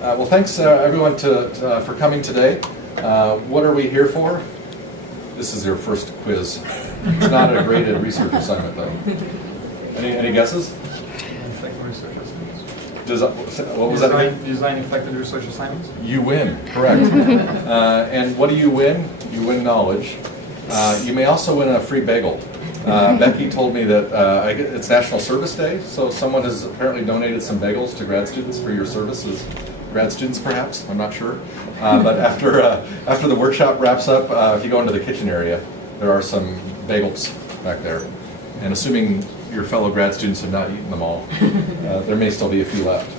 Well, thanks everyone for coming today. What are we here for? This is your first quiz. It's not a graded research assignment, though. Any guesses? Effective research assignments. What was that? Design effective research assignments. You win, correct. And what do you win? You win knowledge. You may also win a free bagel. Becky told me that it's National Service Day, so someone has apparently donated some bagels to grad students for your services. Grad students, perhaps, I'm not sure. But after the workshop wraps up, if you go into the kitchen area, there are some bagels back there. And assuming your fellow grad students have not eaten them all, there may still be a few left.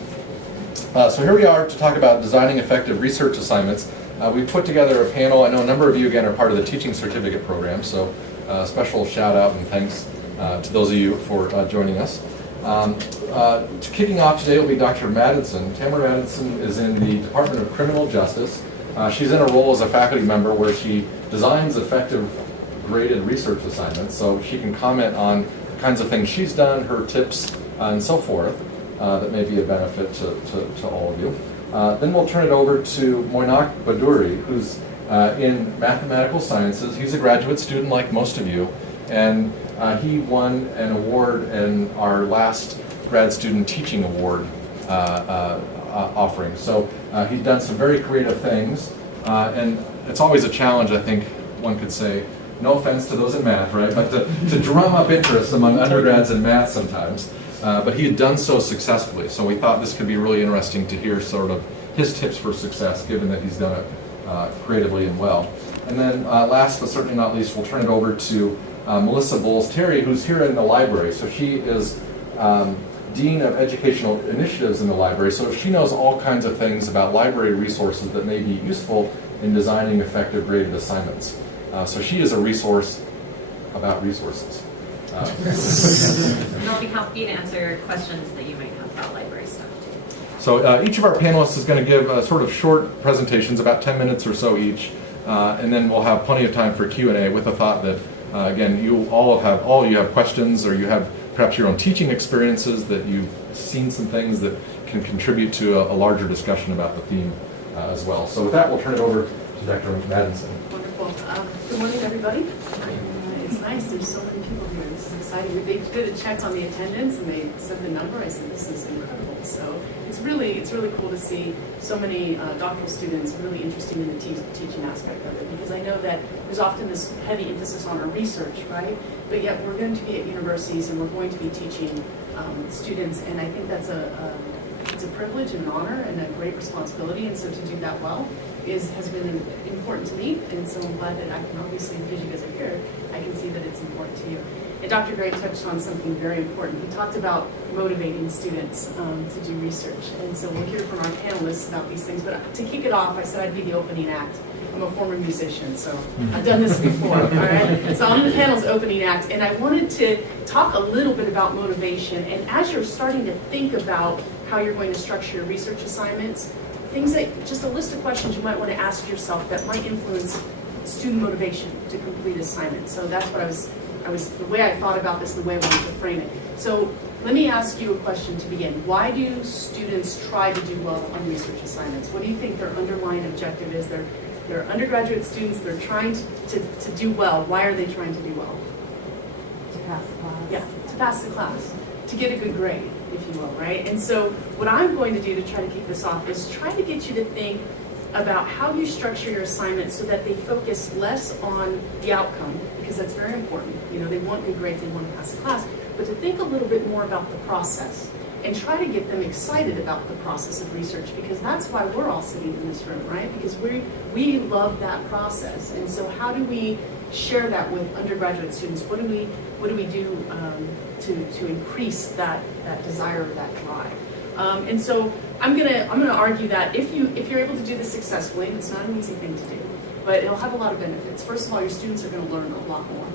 So here we are to talk about designing effective research assignments. We put together a panel. I know a number of you, again, are part of the teaching certificate program, so special shout out and thanks to those of you for joining us. Kicking off today will be Dr. Madensen. Tamara Madensen is in the Department of Criminal Justice. She's in a role as a faculty member where she designs effective graded research assignments, so she can comment on the kinds of things she's done, her tips, and so forth that may be a benefit to all of you. Then we'll turn it over to Moinak Bhaduri, who's in mathematical sciences. He's a graduate student like most of you, and he won an award in our last grad student teaching award offering. So he's done some very creative things, and it's always a challenge, I think one could say, no offense to those in math, right, but to drum up interest among undergrads in math sometimes. But he had done so successfully, so we thought this could be really interesting to hear sort of his tips for success, given that he's done it creatively and well. And then last but certainly not least, we'll turn it over to Melissa Bowles-Terry, who's here in the library. So she is Dean of Educational Initiatives in the library, so she knows all kinds of things about library resources that may be useful in designing effective graded assignments. So she is a resource about resources. They'll be happy to answer questions that you might have about library stuff too. So each of our panelists is going to give sort of short presentations, about 10 minutes or so each, and then we'll have plenty of time for Q&A with the thought that, again, you have questions, or you have perhaps your own teaching experiences that you've seen some things that can contribute to a larger discussion about the theme as well. So with that, we'll turn it over to Dr. Madensen. Wonderful. Good morning, everybody. It's nice. There's so many people here. This is exciting. They did a check on the attendance and they said the number. I said, this is incredible. So it's really cool to see so many doctoral students really interested in the teaching aspect of it, because I know that there's often this heavy emphasis on our research, right? But yet we're going to be at universities and we're going to be teaching students, and I think that's it's a privilege and an honor and a great responsibility, and so to do that well has been important to me, and so I'm glad that I can obviously, because you guys are here, I can see that it's important to you. And Dr. Gray touched on something very important. He talked about motivating students to do research, and so we'll hear from our panelists about these things, but to kick it off, I said I'd be the opening act. I'm a former musician, so I've done this before, all right? So I'm the panel's opening act, and I wanted to talk a little bit about motivation, and as you're starting to think about how you're going to structure your research assignments, things that, just a list of questions you might want to ask yourself that might influence student motivation to complete assignments. So that's what the way I thought about this, the way I wanted to frame it. So let me ask you a question to begin. Why do students try to do well on research assignments? What do you think their underlying objective is? They're undergraduate students, they're trying to do well. Why are they trying to do well? To pass the class. Yeah, to pass the class, to get a good grade, if you will, right? And so what I'm going to do to try to kick this off is try to get you to think about how you structure your assignments so that they focus less on the outcome, because that's very important. You know, they want good grades, they want to pass the class, but to think a little bit more about the process and try to get them excited about the process of research, because that's why we're all sitting in this room, right? Because we love that process. And so how do we share that with undergraduate students? What do we do to increase that desire, that drive? And so I'm gonna argue that if you're able to do this successfully, and it's not an easy thing to do, but it'll have a lot of benefits. First of all, your students are going to learn a lot more.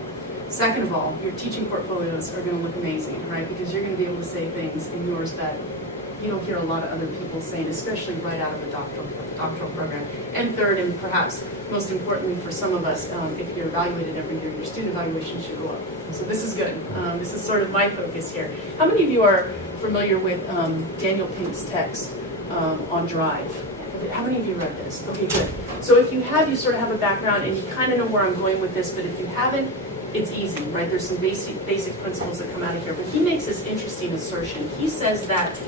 Second of all, your teaching portfolios are going to look amazing, right? Because you're going to be able to say things in yours that you don't hear a lot of other people saying, especially right out of a doctoral program. And third, and perhaps most importantly for some of us, if you're evaluated every year, your student evaluation should go up. So this is good. This is sort of my focus here. How many of you are familiar with Daniel Pink's text, on Drive. How many of you read this? Okay, good. So if you have, you sort of have a background and you kind of know where I'm going with this, but if you haven't, it's easy, right? There's some basic principles that come out of here. But he makes this interesting assertion. He says that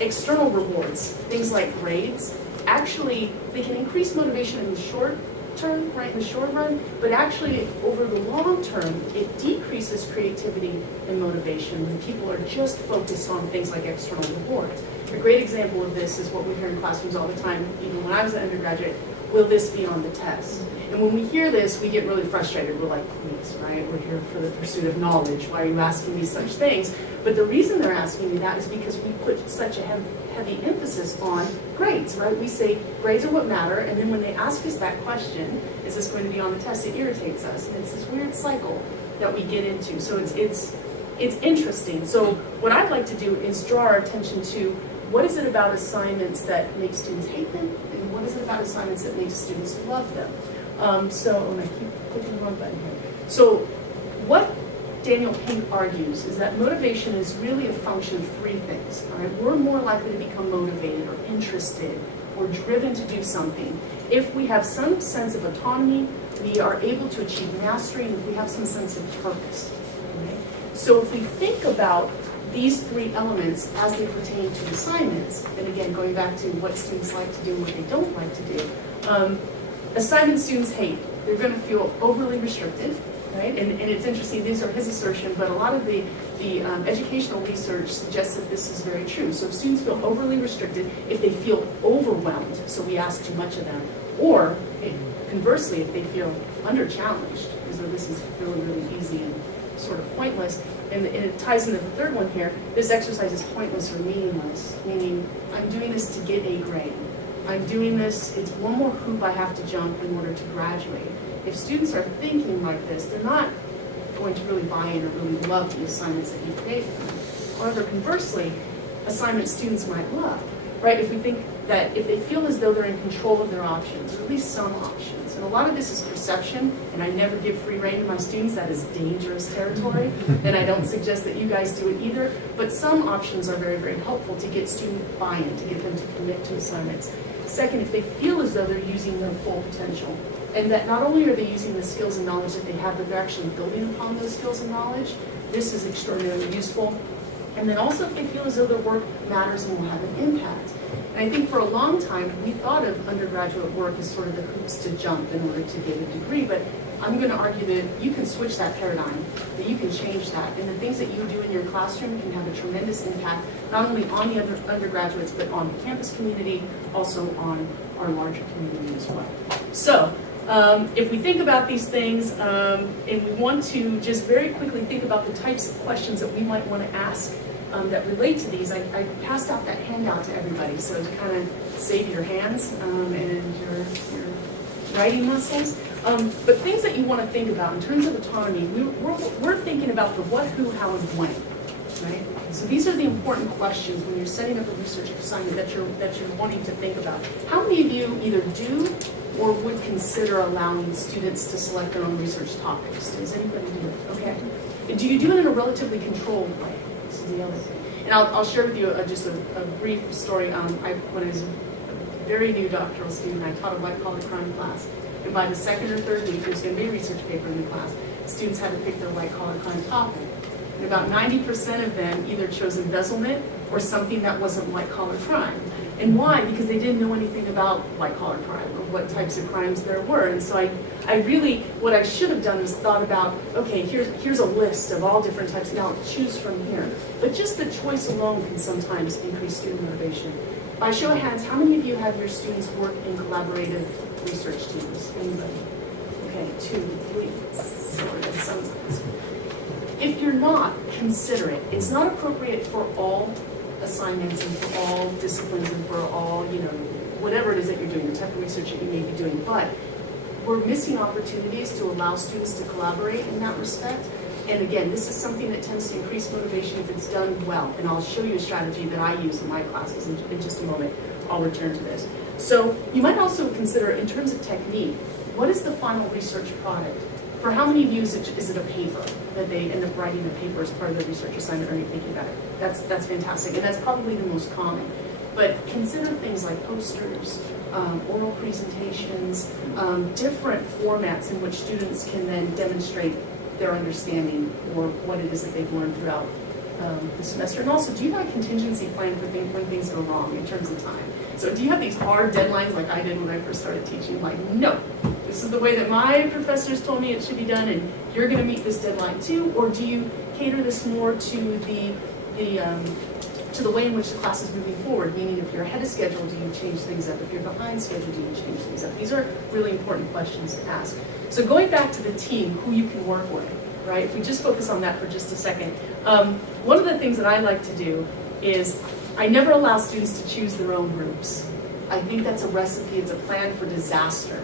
external rewards, things like grades, actually, they can increase motivation in the short term, right, in the short run, but actually over the long term, it decreases creativity and motivation when people are just focused on things like external rewards. A great example of this is what we hear in classrooms all the time, even when I was an undergraduate: will this be on the test? And when we hear this, we get really frustrated. We're like, please, right? We're here for the pursuit of knowledge. Why are you asking me such things? But the reason they're asking me that is because we put such a heavy emphasis on grades, right? We say grades are what matter, and then when they ask us that question, is this going to be on the test, it irritates us. And it's this weird cycle that we get into. So it's interesting. So what I'd like to do is draw our attention to what is it about assignments that make students hate them, and what is it about assignments that make students love them. And I keep clicking the wrong button here. So what Daniel Pink argues is that motivation is really a function of three things. All right? We're more likely to become motivated or interested or driven to do something if we have some sense of autonomy, we are able to achieve mastery, and if we have some sense of purpose. Okay? So if we think about these three elements as they pertain to assignments, and again, going back to what students like to do and what they don't like to do, assignment students hate. They're going to feel overly restricted, right? And it's interesting, these are his assertion, but a lot of the educational research suggests that this is very true. So if students feel overly restricted, if they feel overwhelmed, so we ask too much of them, or conversely, if they feel under-challenged, as though this is really, really easy and sort of pointless, and it ties into the third one here, this exercise is pointless or meaningless, meaning I'm doing this to get a grade. I'm doing this, it's one more hoop I have to jump in order to graduate. If students are thinking like this, they're not going to really buy in or really love the assignments that you create for them. However, conversely, assignment students might love, right? If we think that if they feel as though they're in control of their options, or at least some options, and a lot of this is perception, and I never give free rein to my students, that is dangerous territory, and I don't suggest that you guys do it either, but some options are very, very helpful to get student buy-in, to get them to commit to assignments. Second, if they feel as though they're using their full potential, and that not only are they using the skills and knowledge that they have, but they're actually building upon those skills and knowledge, this is extraordinarily useful. And then also if they feel as though their work matters and will have an impact. And I think for a long time, we thought of undergraduate work as sort of the hoops to jump in order to get a degree, but I'm going to argue that you can switch that paradigm, that you can change that, and the things that you do in your classroom can have a tremendous impact, not only on the undergraduates, but on the campus community, also on our larger community as well. So, if we think about these things, and we want to just very quickly think about the types of questions that we might want to ask that relate to these, I passed out that handout to everybody, so to kind of save your hands and your writing muscles. But things that you want to think about in terms of autonomy, we're thinking about the what, who, how, and when, right? So these are the important questions when you're setting up a research assignment that you're wanting to think about. How many of you either do or would consider allowing students to select their own research topics? Does anybody do it? Okay. Do you do it in a relatively controlled way? This is the other thing. And I'll share with you just a brief story. When I was a very new doctoral student, I taught a white-collar crime class. And by the second or third week, there was going to be a research paper in the class. Students had to pick their white-collar crime topic. And about 90% of them either chose embezzlement or something that wasn't white-collar crime. And why? Because they didn't know anything about white-collar crime or what types of crimes there were. And so I really, what I should have done is thought about, okay, here's a list of all different types. Now choose from here. But just the choice alone can sometimes increase student motivation. By show of hands, how many of you have your students work in collaborative research teams? Anybody? Okay, 2, 3. Sorry, that's sometimes. If you're not, consider it. It's not appropriate for all assignments and for all disciplines and for all, whatever it is that you're doing, the type of research that you may be doing. But we're missing opportunities to allow students to collaborate in that respect. And again, this is something that tends to increase motivation if it's done well. And I'll show you a strategy that I use in my classes in just a moment. I'll return to this. So you might also consider, in terms of technique, what is the final research product? For how many of you is it a paper that they end up writing a paper as part of their research assignment? Or are you thinking about it? That's fantastic, and that's probably the most common. But consider things like posters, oral presentations, different formats in which students can then demonstrate their understanding or what it is that they've learned throughout the semester. And also, do you have a contingency plan for when things go wrong in terms of time? So do you have these hard deadlines like I did when I first started teaching? Like, no, this is the way that my professors told me it should be done, and you're going to meet this deadline too? Or do you cater this more to the way in which the class is moving forward? Meaning, if you're ahead of schedule, do you change things up? If you're behind schedule, do you change things up? These are really important questions to ask. So going back to the team, who you can work with, right? If we just focus on that for just a second. One of the things that I like to do is I never allow students to choose their own groups. I think that's a recipe, it's a plan for disaster.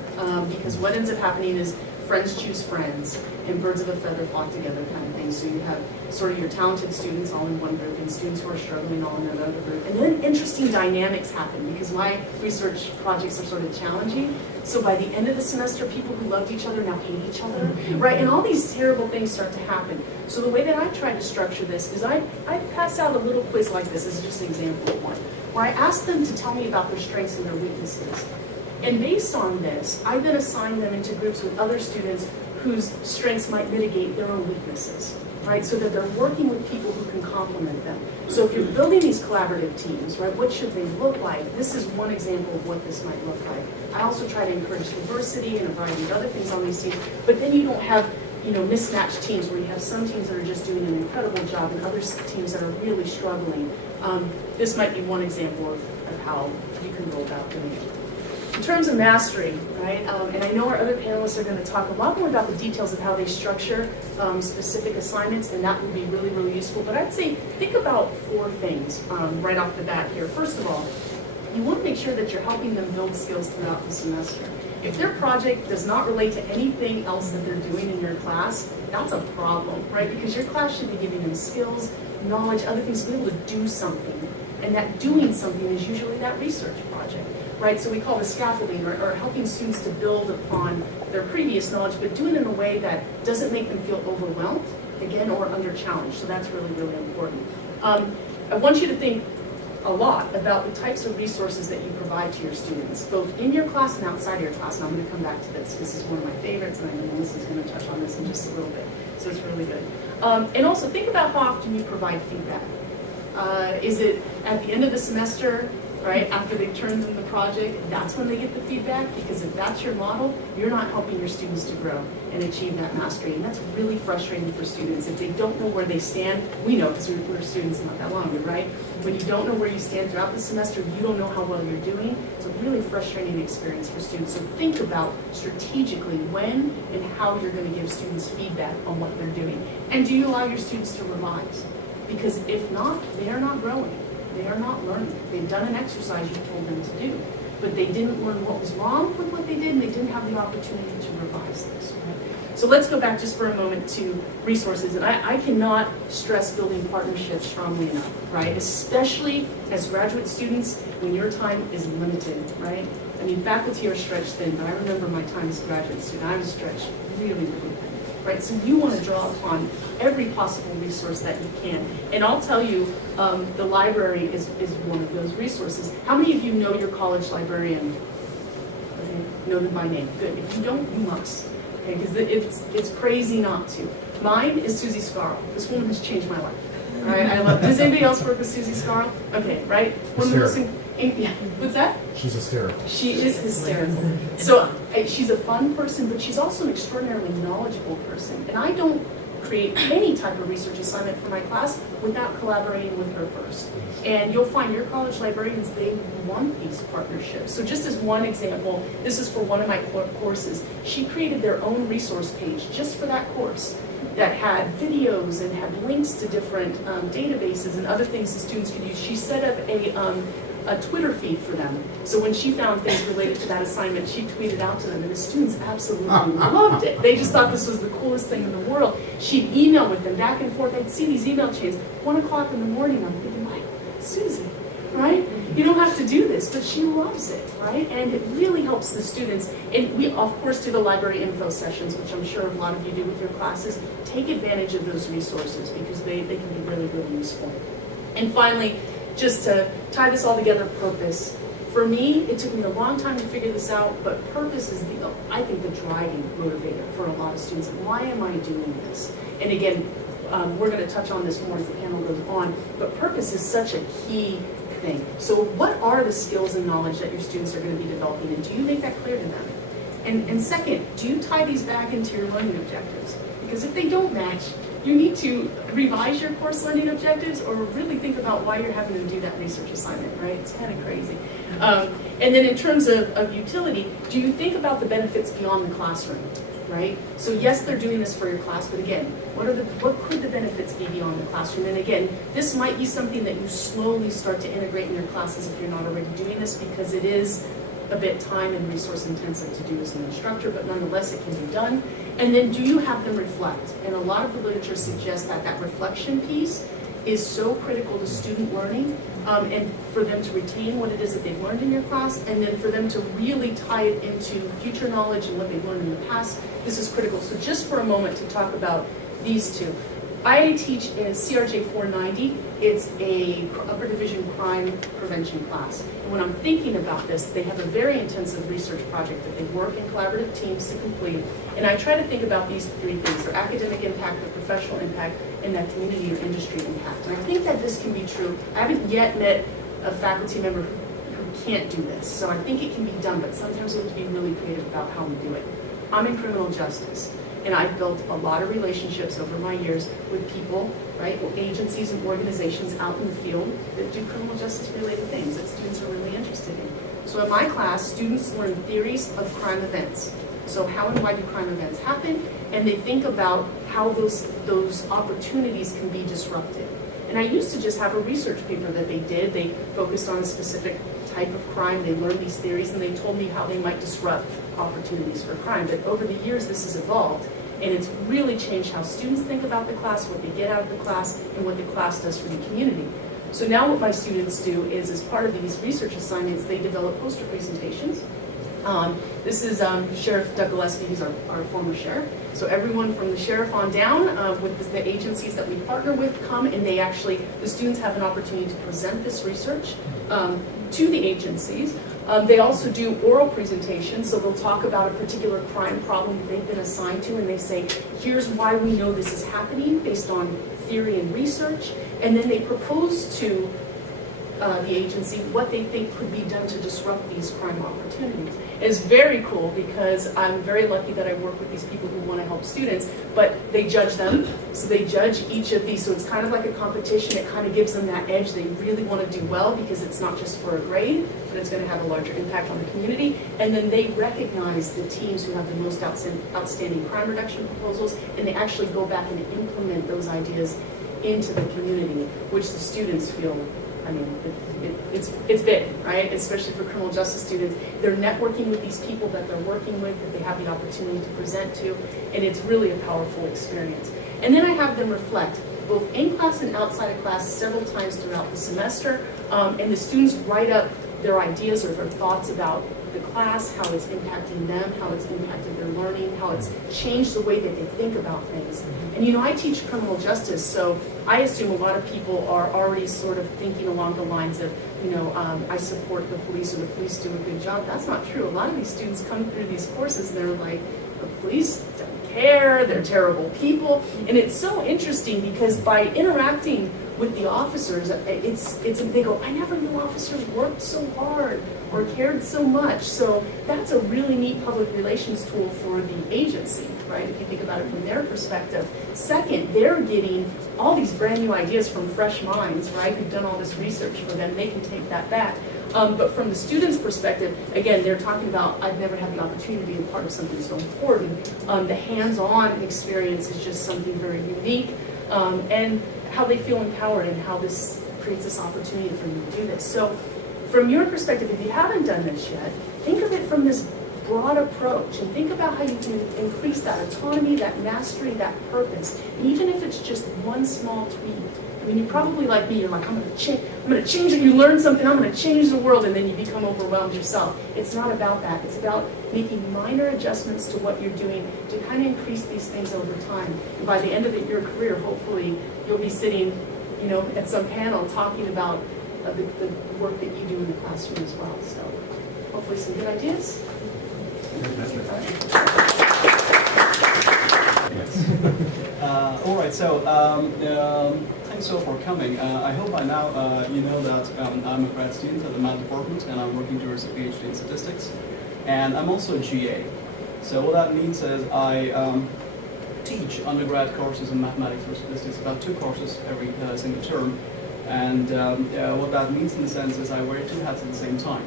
Because what ends up happening is friends choose friends, and birds of a feather flock together kind of thing. So you have sort of your talented students all in one group and students who are struggling all in another group. And then interesting dynamics happen because my research projects are sort of challenging. So by the end of the semester, people who loved each other now hate each other, right? And all these terrible things start to happen. So the way that I try to structure this is I pass out a little quiz like this as just an example of one, where I ask them to tell me about their strengths and their weaknesses. And based on this, I then assign them into groups with other students whose strengths might mitigate their own weaknesses, right? So that they're working with people who can complement them. So if you're building these collaborative teams, right, what should they look like? This is one example of what this might look like. I also try to encourage diversity and a variety of other things on these teams, but then you don't have, mismatched teams where you have some teams that are just doing an incredible job and other teams that are really struggling. This might be one example of how you can go about doing it. In terms of mastery, right, and I know our other panelists are going to talk a lot more about the details of how they structure specific assignments, and that will be really, really useful. But I'd say think about 4 things right off the bat here. First of all, you want to make sure that you're helping them build skills throughout the semester. If their project does not relate to anything else that they're doing in your class, that's a problem, right? Because your class should be giving them skills, knowledge, other things to be able to do something. And that doing something is usually that research project, right? So we call it scaffolding or helping students to build upon their previous knowledge, but do it in a way that doesn't make them feel overwhelmed, again, or under challenge. So that's really, really important. I want you to think a lot about the types of resources that you provide to your students, both in your class and outside of your class. And I'm going to come back to this because this is one of my favorites, and I know Melissa's going to touch on this in just a little bit. So it's really good. And also think about how often you provide feedback. Is it at the end of the semester, right, after they've turned in the project, that's when they get the feedback? Because if that's your model, you're not helping your students to grow and achieve that mastery. And that's really frustrating for students. If they don't know where they stand, we know because we're students not that long ago, right? When you don't know where you stand throughout the semester, you don't know how well you're doing. It's a really frustrating experience for students. So think about strategically when and how you're going to give students feedback on what they're doing. And do you allow your students to revise? Because if not, they are not growing. They are not learning. They've done an exercise you told them to do, but they didn't learn what was wrong with what they did, and they didn't have the opportunity to revise this. Right? So let's go back just for a moment to resources. And I cannot stress building partnerships strongly enough, right? Especially as graduate students when your time is limited, right? I mean, faculty are stretched thin, but I remember my time as a graduate student, I was stretched really, really thin. Right? So you want to draw upon every possible resource that you can. And I'll tell you, the library is one of those resources. How many of you know your college librarian? Okay. Know them by name. Good. If you don't, you must. Okay, because it's crazy not to. Mine is Susie Scarl. This woman has changed my life. Right? I love. Does anybody else work with Susie Scarl? Okay, right? One of the most. Yeah. What's that? She's hysterical. She is hysterical. So she's a fun person, but she's also an extraordinarily knowledgeable person. And I don't create any type of research assignment for my class without collaborating with her first. And you'll find your college librarians, they want these partnerships. So just as one example, this is for one of my courses. She created their own resource page just for that course that had videos and had links to different databases and other things the students could use. She set up a Twitter feed for them. So when she found things related to that assignment, she tweeted out to them, and the students absolutely loved it. They just thought this was the coolest thing in the world. She'd email with them back and forth. I'd see these email chains. 1 o'clock in the morning, I'm thinking, like, Susie, right? You don't have to do this, but she loves it, right? And it really helps the students. And we, of course, do the library info sessions, which I'm sure a lot of you do with your classes. Take advantage of those resources because they can be really, really useful. And finally, just to tie this all together, purpose. For me, it took me a long time to figure this out, but purpose is, I think, the driving motivator for a lot of students. Why am I doing this? And again, we're going to touch on this more as the panel goes on, but purpose is such a key thing. So what are the skills and knowledge that your students are going to be developing, and do you make that clear to them? And second, do you tie these back into your learning objectives? Because if they don't match, you need to revise your course learning objectives or really think about why you're having to do that research assignment, right? It's kind of crazy. And then in terms of utility, do you think about the benefits beyond the classroom, right? So yes, they're doing this for your class, but again, what could the benefits be beyond the classroom? And again, this might be something that you slowly start to integrate in your classes if you're not already doing this, because it is a bit time and resource intensive to do as an instructor, but nonetheless it can be done. And then do you have them reflect? And a lot of the literature suggests that that reflection piece is so critical to student learning, and for them to retain what it is that they've learned in your class, and then for them to really tie it into future knowledge and what they've learned in the past. This is critical. So just for a moment to talk about these two. I teach in CRJ 490. It's a upper division crime prevention class. And when I'm thinking about this, they have a very intensive research project that they work in collaborative teams to complete. And I try to think about these three things: their academic impact, their professional impact, and that community or industry impact. And I think that this can be true. I haven't yet met a faculty member who can't do this. So I think it can be done, but sometimes we have to be really creative about how we do it. I'm in criminal justice. And I've built a lot of relationships over my years with people, right, agencies and organizations out in the field that do criminal justice related things that students are really interested in. So in my class, students learn theories of crime events. So how and why do crime events happen? And they think about how those opportunities can be disrupted. And I used to just have a research paper that they did. They focused on a specific type of crime. They learned these theories, and they told me how they might disrupt opportunities for crime. But over the years, this has evolved, and it's really changed how students think about the class, what they get out of the class, and what the class does for the community. So now what my students do is, as part of these research assignments, they develop poster presentations. This is Sheriff Doug Gillespie, who's our former sheriff. So everyone from the sheriff on down with the agencies that we partner with come, and the students have an opportunity to present this research to the agencies. They also do oral presentations, so they'll talk about a particular crime problem that they've been assigned to, and they say, here's why we know this is happening based on theory and research, and then they propose to the agency what they think could be done to disrupt these crime opportunities. It's very cool because I'm very lucky that I work with these people who want to help students, but they judge them. So they judge each of these. So it's kind of like a competition. It kind of gives them that edge. They really want to do well because it's not just for a grade, but it's going to have a larger impact on the community. And then they recognize the teams who have the most outstanding crime reduction proposals, and they actually go back and implement those ideas into the community, which the students feel, I mean, it's big, right? Especially for criminal justice students. They're networking with these people that they're working with, that they have the opportunity to present to, and it's really a powerful experience. And then I have them reflect, both in class and outside of class, several times throughout the semester, and the students write up their ideas or their thoughts about the class, how it's impacting them, how it's impacted their learning, how it's changed the way that they think about things. And you know, I teach criminal justice, so I assume a lot of people are already sort of thinking along the lines of, you know, I support the police or the police do a good job. That's not true. A lot of these students come through these courses and they're like, the police don't care, they're terrible people. And it's so interesting because by interacting with the officers, they go, I never knew officers worked so hard or cared so much. So that's a really neat public relations tool for the agency, right? If you think about it from their perspective. Second, they're getting all these brand new ideas from fresh minds, right? Who've done all this research for them. They can take that back. But from the student's perspective, again, they're talking about, I've never had the opportunity to be a part of something so important. The hands-on experience is just something very unique. And how they feel empowered and how this creates this opportunity for them to do this. So from your perspective, if you haven't done this yet, think of it from this broad approach and think about how you can increase that autonomy, that mastery, that purpose. And even if it's just one small tweak. I mean, you're probably like me, you're like, I'm going to change it, you learn something, I'm going to change the world, and then you become overwhelmed yourself. It's not about that. It's about making minor adjustments to what you're doing to kind of increase these things over time. And by the end of your career, hopefully, you'll be sitting, you know, at some panel talking about the work that you do in the classroom as well. So hopefully some good ideas. All right, so thanks all for coming. I hope by now you know that I'm a grad student at the math department and I'm working towards a PhD in statistics. And I'm also a GA. So what that means is I teach undergrad courses in mathematics or statistics, about 2 courses every single term. And what that means in a sense is I wear 2 hats at the same time.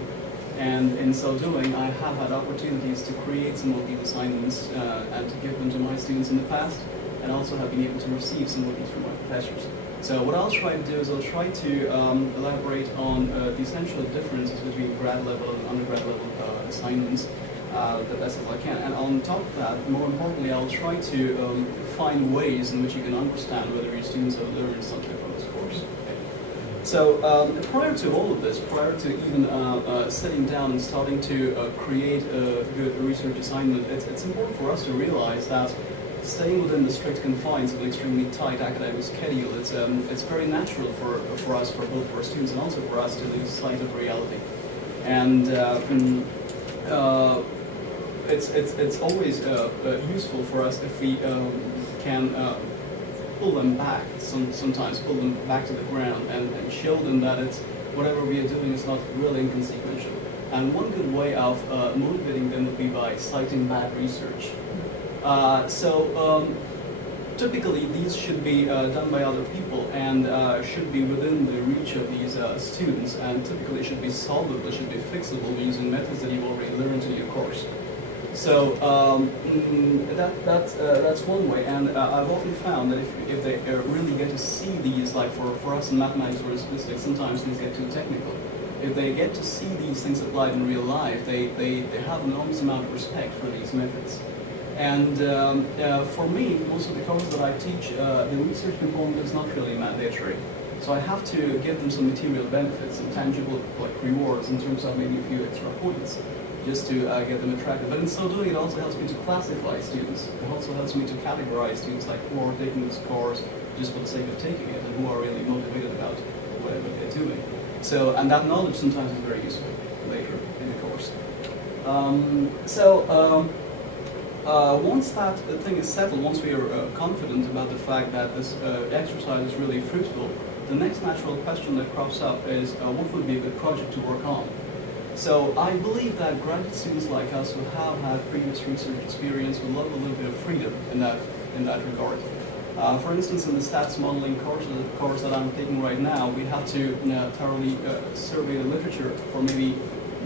And in so doing, I have had opportunities to create some of these assignments and to give them to my students in the past, and also have been able to receive some of these from my professors. So what I'll try to do is I'll try to elaborate on the essential differences between grad level and undergrad level assignments the best as I can. And on top of that, more importantly, I'll try to find ways in which you can understand whether your students have learned something from this course. So prior to all of this, prior to even sitting down and starting to create a good research assignment, it's important for us to realize that staying within the strict confines of an extremely tight academic schedule, it's very natural for us, for both for our students and also for us to lose sight of reality. And it's always useful for us if we can pull them back, sometimes pull them back to the ground and show them that it's whatever we are doing is not really inconsequential. And one good way of motivating them would be by citing bad research. Typically these should be done by other people and should be within the reach of these students, and typically should be solvable, should be fixable using methods that you've already learned in your course. So that's one way, and I've often found that if they really get to see these, like for us in mathematics or statistics, sometimes things get too technical. If they get to see these things applied in real life, they have an enormous amount of respect for these methods. And for me, most of the courses that I teach, the research component is not really mandatory. So I have to give them some material benefits, some tangible like rewards in terms of maybe a few extra points, just to get them attracted. But in so doing, it also helps me to classify students. It also helps me to categorize students, like who are taking this course just for the sake of taking it, and who are really motivated about whatever they're doing. So, and that knowledge sometimes is very useful later in the course. Once that thing is settled, once we are confident about the fact that this exercise is really fruitful, the next natural question that crops up is what would be a good project to work on? So I believe that graduate students like us who have had previous research experience will love a little bit of freedom in that regard. For instance, in the stats modeling course that I'm taking right now, we have to thoroughly survey the literature for maybe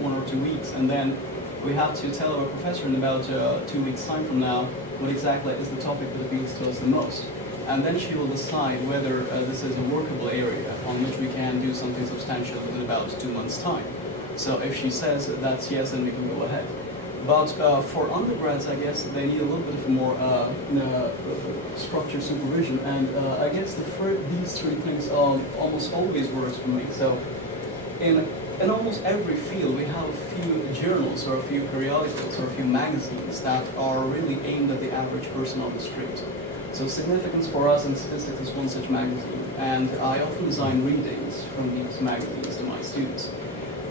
1 or 2 weeks, and then we have to tell our professor in about 2 weeks' time from now what exactly is the topic that appeals to us the most. And then she will decide whether this is a workable area on which we can do something substantial within about 2 months' time. So if she says that's yes, then we can go ahead. But for undergrads, I guess they need a little bit of more structured supervision, and I guess these 3 things almost always works for me. So in almost every field, we have a few journals or a few periodicals or a few magazines that are really aimed at the average person on the street. So significance for us in statistics is one such magazine, and I often design readings from these magazines to my students.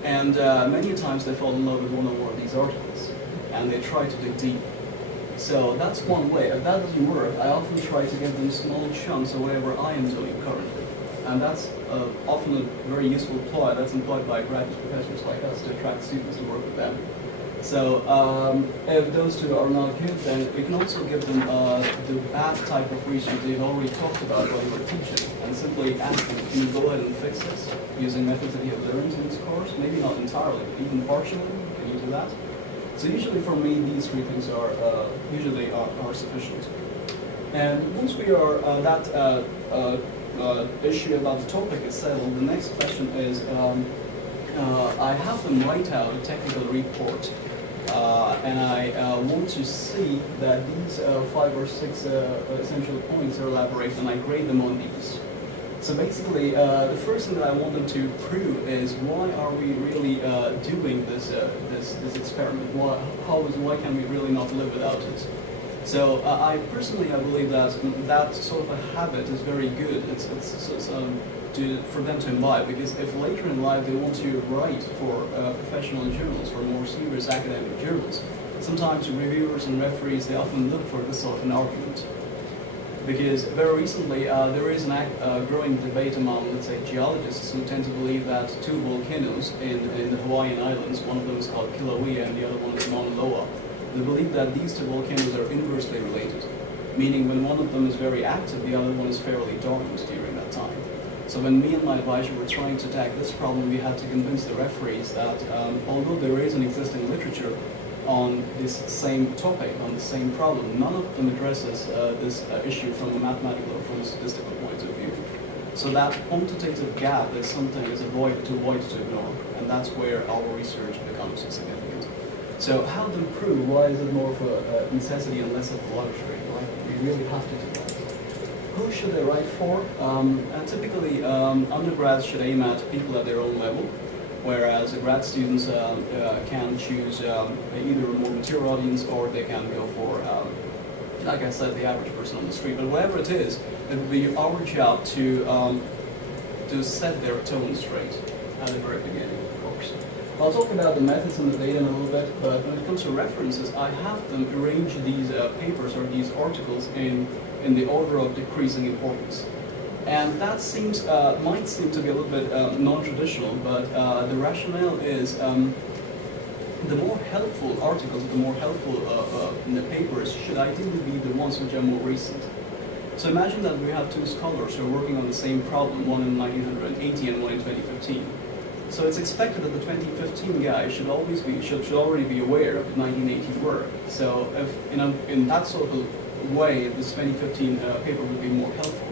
And many times they fall in love with one or more of these articles, and they try to dig deep. So that's one way. If that doesn't work, I often try to give them small chunks of whatever I am doing currently. And that's often a very useful ploy that's employed by graduate professors like us to attract students to work with them. So if those 2 are not good, then we can also give them the bad type of research they've already talked about while you were teaching, and simply ask them, can you go ahead and fix this using methods that you have learned in this course? Maybe not entirely, but even partially, can you do that? So usually for me, these 3 things are sufficient. And once we are that issue about the topic is settled, the next question is, I have them write out a technical report, and I want to see that these 5 or 6 essential points are elaborated, and I grade them on these. So basically, the first thing that I want them to prove is why are we really doing this experiment? Why can we really not live without it? So I personally believe that sort of a habit is very good. It's for them to imbibe, because if later in life they want to write for professional journals, for more serious academic journals, sometimes reviewers and referees, they often look for this sort of an argument. Because very recently, there is a growing debate among, let's say, geologists who tend to believe that two volcanoes in the Hawaiian Islands, one of them is called Kilauea and the other one is Mauna Loa, they believe that these two volcanoes are inversely related, meaning when one of them is very active, the other one is fairly dormant during that time. So when me and my advisor were trying to tackle this problem, we had to convince the referees that although there is an existing literature on this same topic, on the same problem, none of them addresses this issue from a mathematical or from a statistical point of view. So that quantitative gap is something to avoid to ignore, and that's where our research becomes significant. So how to improve? Why is it more of a necessity and less of a luxury? Right? We really have to do that. Who should they write for? Typically, undergrads should aim at people at their own level, whereas grad students can choose either a more mature audience or they can go for, like I said, the average person on the street. But whatever it is, it will be our job to set their tone straight at the very beginning, of course. I'll talk about the methods and the data in a little bit, but when it comes to references, I have them arrange these papers or these articles in the order of decreasing importance. And that might seem to be a little bit non-traditional, but the rationale is the more helpful articles, the more helpful papers should ideally be the ones which are more recent. So imagine that we have two scholars who are working on the same problem, one in 1980 and one in 2015. So it's expected that the 2015 guy should already be aware of the 1980 work. So if in that sort of a way, this 2015 paper would be more helpful.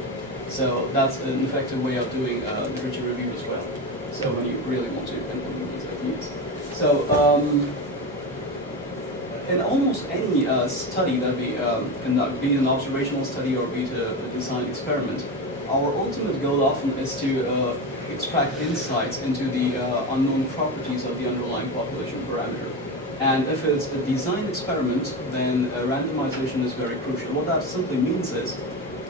So that's an effective way of doing literature review as well. So when you really want to implement these techniques. So in almost any study that we conduct, be it an observational study or be it a design experiment, our ultimate goal often is to extract insights into the unknown properties of the underlying population parameter. And if it's a design experiment, then randomization is very crucial. What that simply means is,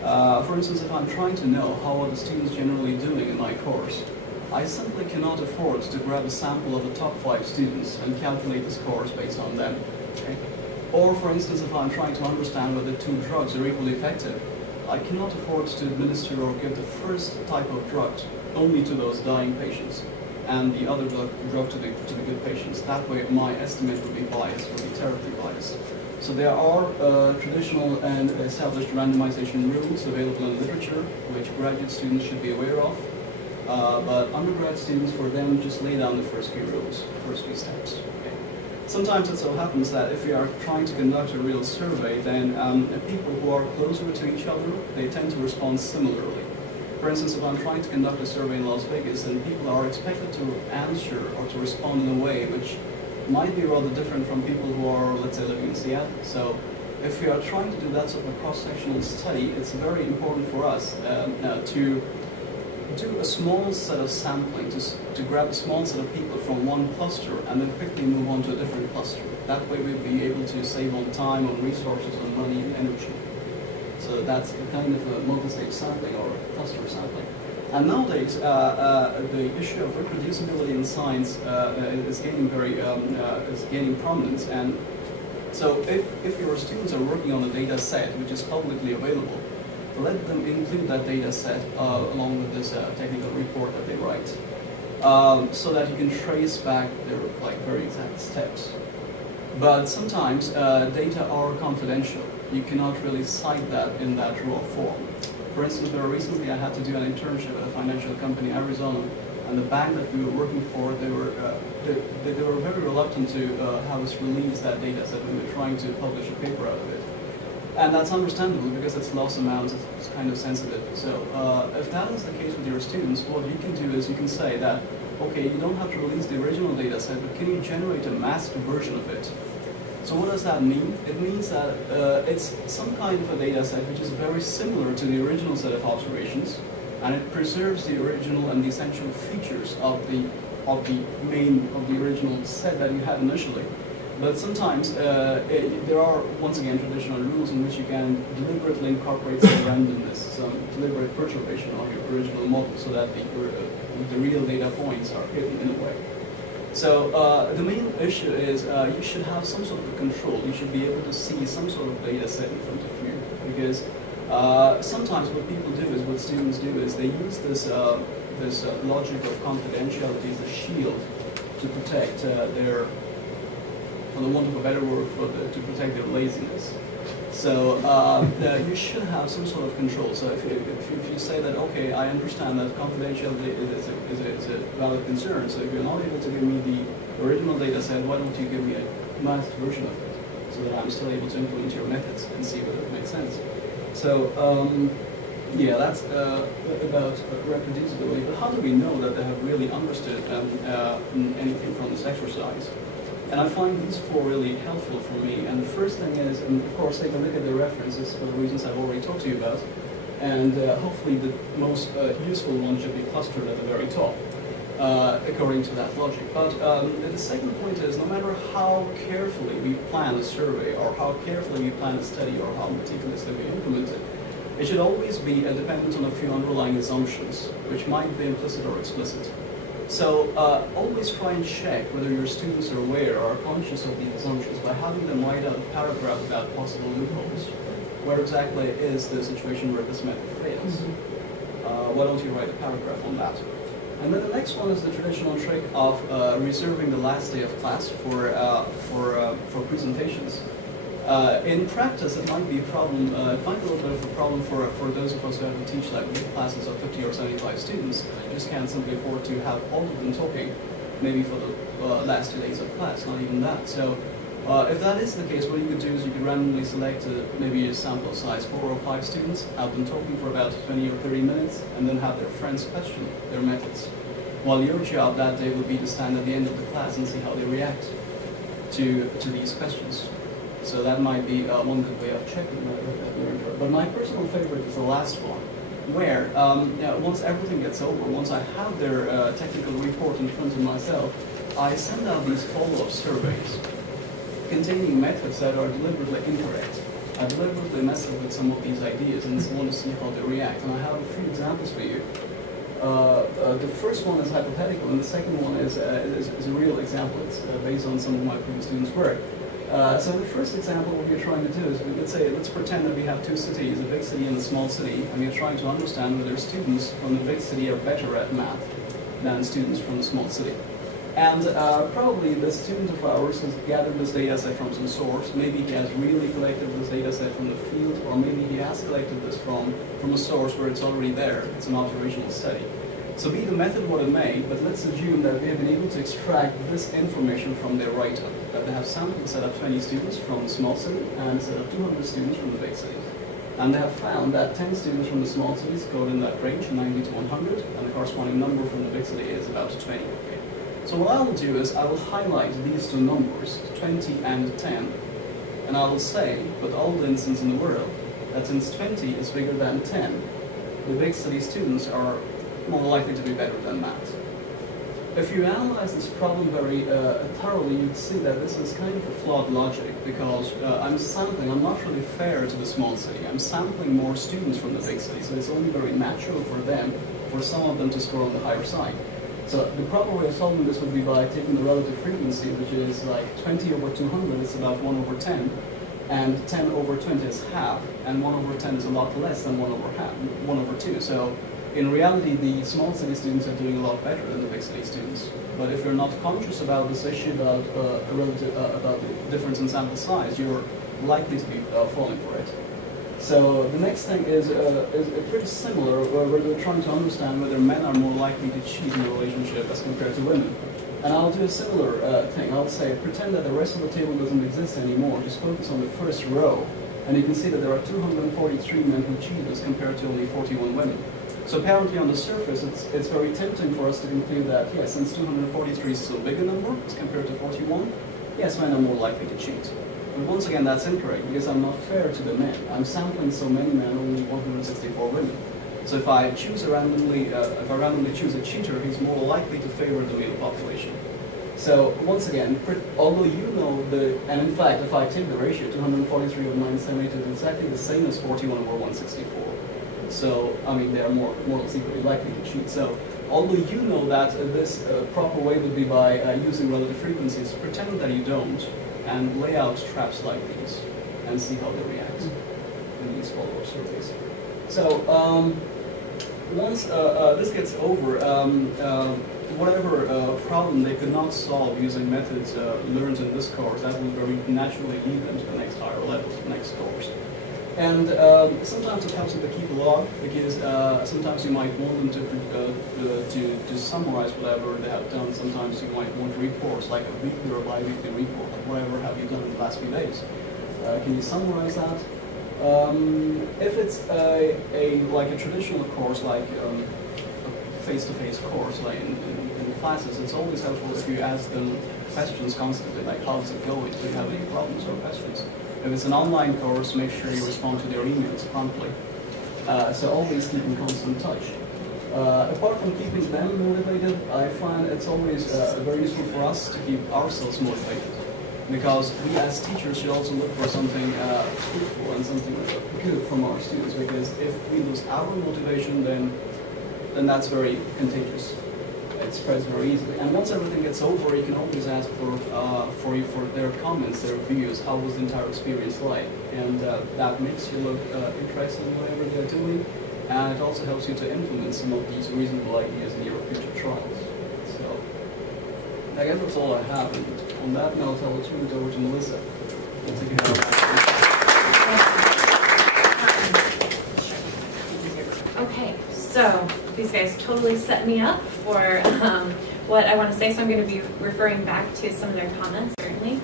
for instance, if I'm trying to know how are the students generally doing in my course, I simply cannot afford to grab a sample of the top 5 students and calculate the scores based on them. Okay? Or for instance, if I'm trying to understand whether 2 drugs are equally effective, I cannot afford to administer or give the first type of drug only to those dying patients and the other drug to the good patients. That way my estimate would be biased, would be terribly biased. So there are traditional and established randomization rules available in literature, which graduate students should be aware of. But undergrad students, for them, just lay down the first few rules, first few steps. Okay. Sometimes it so happens that if we are trying to conduct a real survey, then people who are closer to each other, they tend to respond similarly. For instance, if I'm trying to conduct a survey in Las Vegas, then people are expected to answer or to respond in a way which might be rather different from people who are, let's say, living in Seattle. So if we are trying to do that sort of a cross-sectional study, it's very important for us to do a small set of sampling, to grab a small set of people from one cluster and then quickly move on to a different cluster. That way we'll be able to save on time, on resources, on money and energy. So that's a kind of a multi-stage sampling or cluster sampling. And nowadays, the issue of reproducibility in science is gaining prominence. And so if your students are working on a data set which is publicly available, let them include that data set along with this technical report that they write, so that you can trace back their very exact steps. But sometimes data are confidential. You cannot really cite that in that raw form. For instance, very recently I had to do an internship at a financial company in Arizona, and the bank that we were working for, they were very reluctant to have us release that data set when we were trying to publish a paper out of it. And that's understandable because it's loss amounts, it's kind of sensitive. So if that is the case with your students, what you can do is you can say that, okay, you don't have to release the original data set, but can you generate a masked version of it? So what does that mean? It means that it's some kind of a data set which is very similar to the original set of observations, and it preserves the original and the essential features of the original set that you had initially. But sometimes there are, once again, traditional rules in which you can deliberately incorporate some randomness, some deliberate perturbation on your original model so that the real data points are hidden in a way. So the main issue is you should have some sort of a control. You should be able to see some sort of data set in front of you, because sometimes what people do is, what students do is, they use this logic of confidentiality as a shield to protect their, for the want of a better word, to protect their laziness. So you should have some sort of control. So if you say that, okay, I understand that confidentiality is a valid concern, so if you're not able to give me the original data set, why don't you give me a masked version of it, so that I'm still able to implement your methods and see whether it makes sense. So yeah, that's about reproducibility. But how do we know that they have really understood anything from this exercise? And I find these four really helpful for me. And the first thing is, and of course, take a look at the references for the reasons I've already talked to you about. And hopefully the most useful one should be clustered at the very top, according to that logic. But the second point is, no matter how carefully we plan a survey, or how carefully we plan a study, or how meticulously we implement it, it should always be dependent on a few underlying assumptions, which might be implicit or explicit. So always try and check whether your students are aware or are conscious of these assumptions by having them write out a paragraph about possible loopholes. Where exactly is the situation where this method fails? Why don't you write a paragraph on that? And then the next one is the traditional trick of reserving the last day of class for presentations. In practice, it might be a problem. It might be a little bit of a problem for those of us who have to teach like classes of 50 or 75 students. You just can't simply afford to have all of them talking, maybe for the last 2 days of class, not even that. So if that is the case, what you could do is you could randomly select maybe a sample size 4 or 5 students, have them talking for about 20 or 30 minutes, and then have their friends question their methods. While your job that day would be to stand at the end of the class and see how they react to these questions. So that might be one good way of checking that. But my personal favorite is the last one, where once everything gets over, once I have their technical report in front of myself, I send out these follow-up surveys containing methods that are deliberately incorrect. I deliberately mess up with some of these ideas and want to see how they react. And I have a few examples for you. The first one is hypothetical, and the second one is a real example. It's based on some of my previous students' work. So the first example, what we're trying to do is, let's pretend that we have two cities, a big city and a small city, and we're trying to understand whether students from the big city are better at math than students from the small city. And probably the student of ours has gathered this data set from some source. Maybe he has really collected this data set from the field, or maybe he has collected this from a source where it's already there. It's an observational study. So be the method what it may, but let's assume that we have been able to extract this information from their write-up, that they have sampled a set of 20 students from the small city and a set of 200 students from the big city. And they have found that 10 students from the small city scored in that range, 90 to 100, and the corresponding number from the big city is about 20. Okay. So what I will do is I will highlight these two numbers, 20 and 10, and I will say, with all the instances in the world, that since 20 is bigger than 10, the big city students are more likely to be better than math. If you analyze this problem very thoroughly, you'd see that this is kind of a flawed logic, because I'm not really fair to the small city. I'm sampling more students from the big city, so it's only very natural for some of them to score on the higher side. So the proper way of solving this would be by taking the relative frequency, which is like 20 over 200 is about 1 over 10, and 10 over 20 is half, and 1 over 10 is a lot less than 1 over 2. So in reality, the small city students are doing a lot better than the big city students. But if you're not conscious about this issue about about the difference in sample size, you're likely to be falling for it. So the next thing is pretty similar, where we're trying to understand whether men are more likely to cheat in a relationship as compared to women. And I'll do a similar thing. I'll say, pretend that the rest of the table doesn't exist anymore. Just focus on the first row, and you can see that there are 243 men who cheat as compared to only 41 women. So apparently on the surface, it's very tempting for us to conclude that, yes, since 243 is so big a number as compared to 41, yes, men are more likely to cheat. But once again, that's incorrect, because I'm not fair to the men. I'm sampling so many men, only 164 women. So if I randomly choose a cheater, he's more likely to favor the male population. So once again, although you know and in fact, if I take the ratio, 243 over 978 is exactly the same as 41 over 164. So, I mean, they are more or less equally likely to cheat. So, although you know that this proper way would be by using relative frequencies, pretend that you don't, and lay out traps like these, and see how they react in these follow-up surveys. So, once this gets over, whatever problem they could not solve using methods learned in this course, that will very naturally lead them to the next higher level, the next course. And sometimes it helps them to keep a log, because sometimes you might want them to summarize whatever they have done. Sometimes you might want reports, like a weekly or bi-weekly report, like whatever have you done in the last few days. Can you summarize that? If it's like a traditional course, like a face-to-face course, like in classes, it's always helpful if you ask them questions constantly, like how's it going? Do you have any problems or questions? If it's an online course, make sure you respond to their emails promptly. So always keep in constant touch. Apart from keeping them motivated, I find it's always very useful for us to keep ourselves motivated. Because we as teachers should also look for something fruitful and something good from our students. Because if we lose our motivation, then that's very contagious. It spreads very easily. And once everything gets over, you can always ask for their comments, their views. How was the entire experience like? And that makes you look interested in whatever they're doing. And it also helps you to implement some of these reasonable ideas in your future trials. So I guess that's all I have. And on that note, I'll turn it over to Melissa. We'll take it Okay, so these guys totally set me up for what I want to say, so I'm going to be referring back to some of their comments, certainly.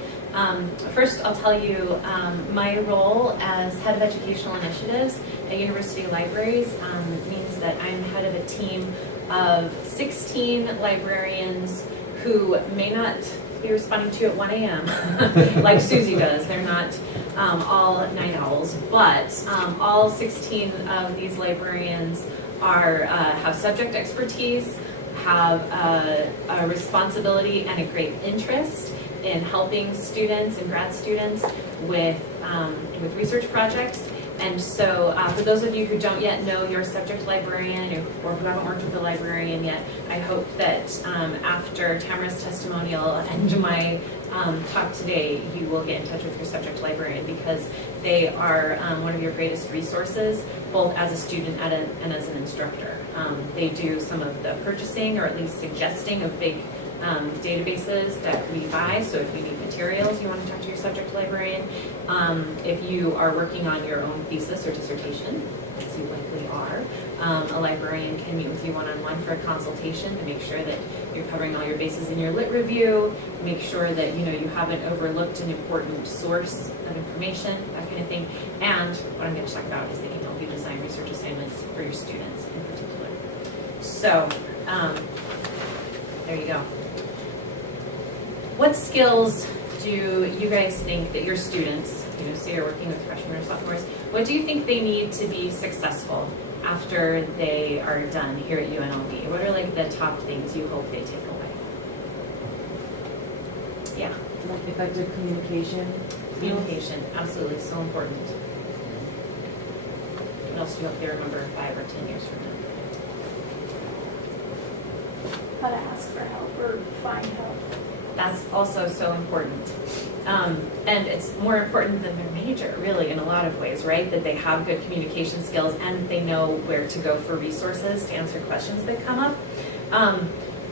First, I'll tell you my role as head of educational initiatives at university libraries means that I'm head of a team of 16 librarians who may not be responding to at 1 a.m. like Susie does. They're not all night owls, but all 16 of these librarians have subject expertise, have a responsibility and a great interest in helping students and grad students with research projects. And so for those of you who don't yet know your subject librarian or who haven't worked with a librarian yet, I hope that after Tamara's testimonial and my talk today, you will get in touch with your subject librarian, because they are one of your greatest resources, both as a student and as an instructor. They do some of the purchasing, or at least suggesting, of big databases that we buy. So if you need materials, you want to talk to your subject librarian. If you are working on your own thesis or dissertation, as you likely are, a librarian can meet with you one-on-one for a consultation to make sure that you're covering all your bases in your lit review, make sure that you haven't overlooked an important source of information, that kind of thing. And what I'm going to talk about is they can help you design research assignments for your students in particular. So there you go. What skills do you guys think that your students, say you're working with freshmen or sophomores, what do you think they need to be successful after they are done here at UNLV? What are like the top things you hope they take away? Yeah. Like effective communication. Communication, absolutely, so important. What else do you hope they remember 5 or 10 years from now? How to ask for help or find help. That's also so important. And it's more important than their major, really, in a lot of ways, right? That they have good communication skills and they know where to go for resources to answer questions that come up.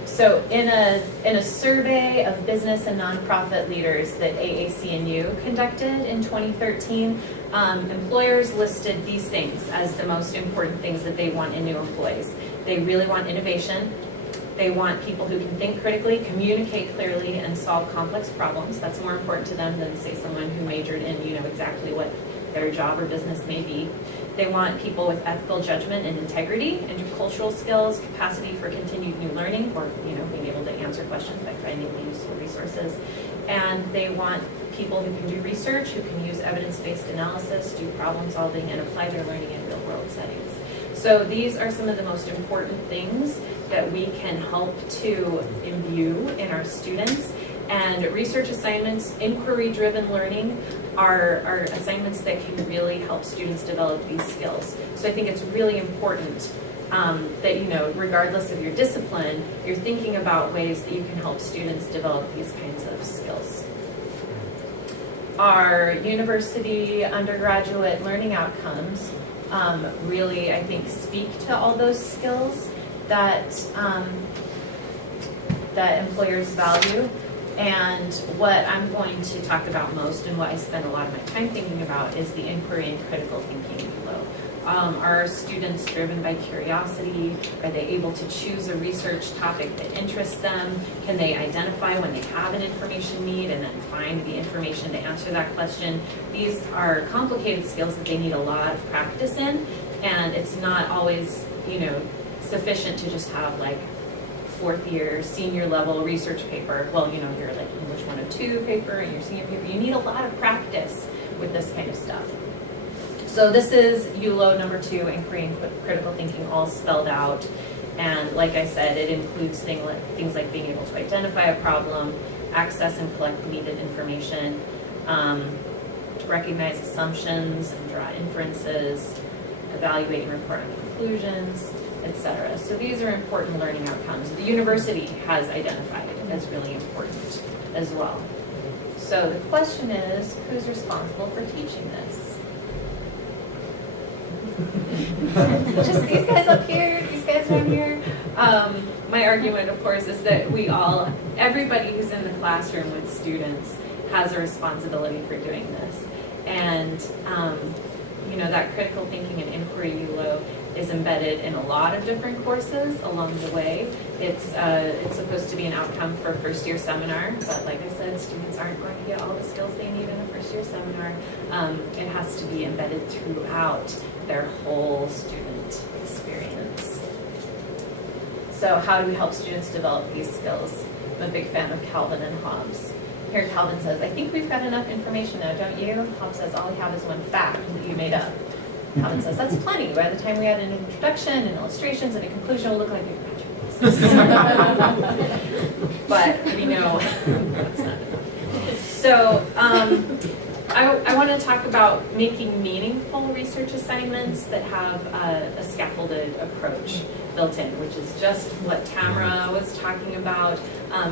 So in a survey of business and nonprofit leaders that AAC&U conducted in 2013, employers listed these things as the most important things that they want in new employees. They really want innovation. They want people who can think critically, communicate clearly, and solve complex problems. That's more important to them than, say, someone who majored in, exactly what their job or business may be. They want people with ethical judgment and integrity, intercultural skills, capacity for continued new learning, or, being able to answer questions by finding the useful resources. And they want people who can do research, who can use evidence-based analysis, do problem solving, and apply their learning in real-world settings. So these are some of the most important things that we can help to imbue in our students. And research assignments, inquiry-driven learning, are assignments that can really help students develop these skills. So I think it's really important that, you know, regardless of your discipline, you're thinking about ways that you can help students develop these kinds of skills. Our university undergraduate learning outcomes really, I think, speak to all those skills that, that employers value. And what I'm going to talk about most and what I spend a lot of my time thinking about is the inquiry and critical thinking below. Are students driven by curiosity? Are they able to choose a research topic that interests them? Can they identify when they have an information need and then find the information to answer that question? These are complicated skills that they need a lot of practice in, and it's not always, you know, sufficient to just have like fourth year, senior level research paper. Well, you know, you're like English 102 paper and your senior paper. You need a lot of practice with this kind of stuff. So this is ULO number 2, inquiry and critical thinking, all spelled out. And like I said, it includes things like being able to identify a problem, access and collect needed information, recognize assumptions and draw inferences, evaluate and report on conclusions, etc. So these are important learning outcomes. The university has identified it as really important as well. So the question is, who's responsible for teaching this? Just these guys up here, these guys down here. My argument, of course, is that everybody who's in the classroom with students has a responsibility for doing this. And, you know, that critical thinking and inquiry ULO is embedded in a lot of different courses along the way. It's supposed to be an outcome for a first-year seminar, but like I said, students aren't going to get all the skills they need in a first-year seminar. It has to be embedded throughout their whole student experience. So how do we help students develop these skills? I'm a big fan of Calvin and Hobbes. Here Calvin says, I think we've got enough information now, don't you? Hobbes says, all we have is one fact that you made up. Calvin says, that's plenty. By the time we add an introduction and illustrations and a conclusion, it'll look like a graduate. But we know that's not enough. So I want to talk about making meaningful research assignments that have a scaffolded approach built in, which is just what Tamara was talking about,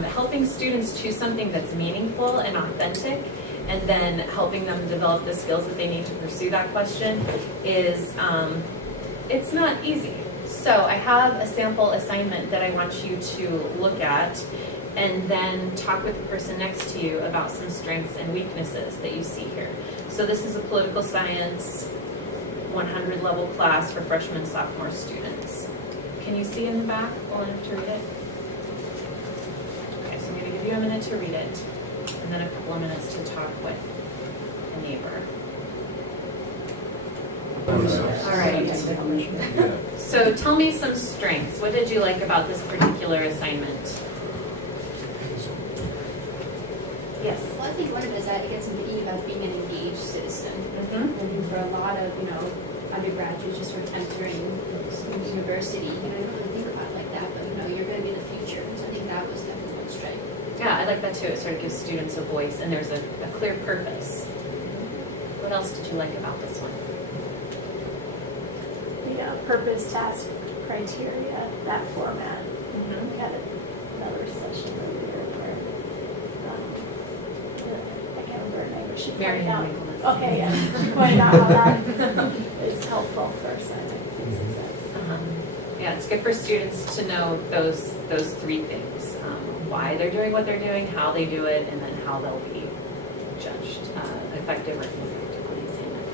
helping students choose something that's meaningful and authentic, and then helping them develop the skills that they need to pursue that question is, it's not easy. So I have a sample assignment that I want you to look at and then talk with the person next to you about some strengths and weaknesses that you see here. So this is a political science 100 level class for freshman and sophomore students. Can you see in the back well enough to read it? Okay, so I'm going to give you a minute to read it, and then a couple of minutes to talk with a neighbor. All right. So tell me some strengths. What did you like about this particular assignment? Yes. Well, I think one of it is that it gets them thinking about being an engaged citizen. Mm-hmm. And for a lot of, undergraduates just sort of entering university, you don't really think about it like that, but you're going to be the future. So I think that was definitely one strength. Yeah, I like that too. It sort of gives students a voice, and there's a clear purpose. What else did you like about this one? The purpose, task, criteria, that format. Mm-hmm. We had another session earlier where I can't remember her name, but she pointed out. Okay, yeah, she pointed out how that is helpful for assignment success. Uh-huh. Yeah, it's good for students to know those three things: why they're doing what they're doing, how they do it, and then how they'll be judged effective or ineffective on the assignment.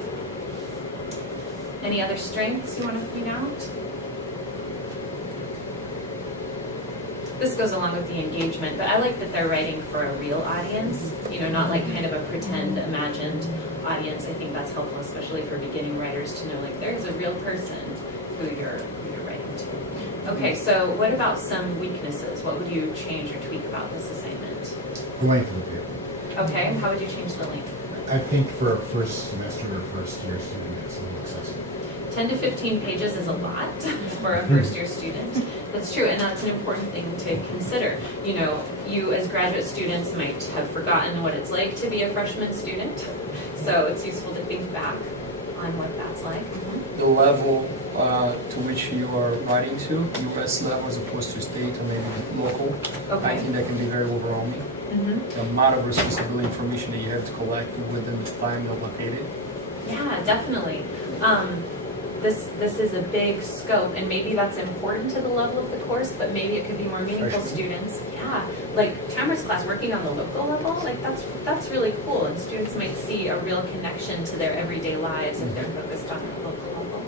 Any other strengths you want to point out? This goes along with the engagement, but I like that they're writing for a real audience, not like kind of a pretend, imagined audience. I think that's helpful, especially for beginning writers, to know like there's a real person who you're writing to. Okay, so what about some weaknesses? What would you change or tweak about this assignment? The length of the paper. Okay, how would you change the length? I think for a first semester or first year student, it's a little excessive. 10 to 15 pages is a lot for a first-year student. That's true, and that's an important thing to consider. You know, you as graduate students might have forgotten what it's like to be a freshman student, so it's useful to think back on what that's like. The level to which you are writing to, US level as opposed to state or maybe local, I think that can be very overwhelming. The amount of responsibility information that you have to collect within the time allocated. Yeah, definitely. This is a big scope, and maybe that's important to the level of the course, but maybe it could be more meaningful students. Yeah, like Tamara's class working on the local level, like that's really cool, and students might see a real connection to their everyday lives if they're focused on the local level.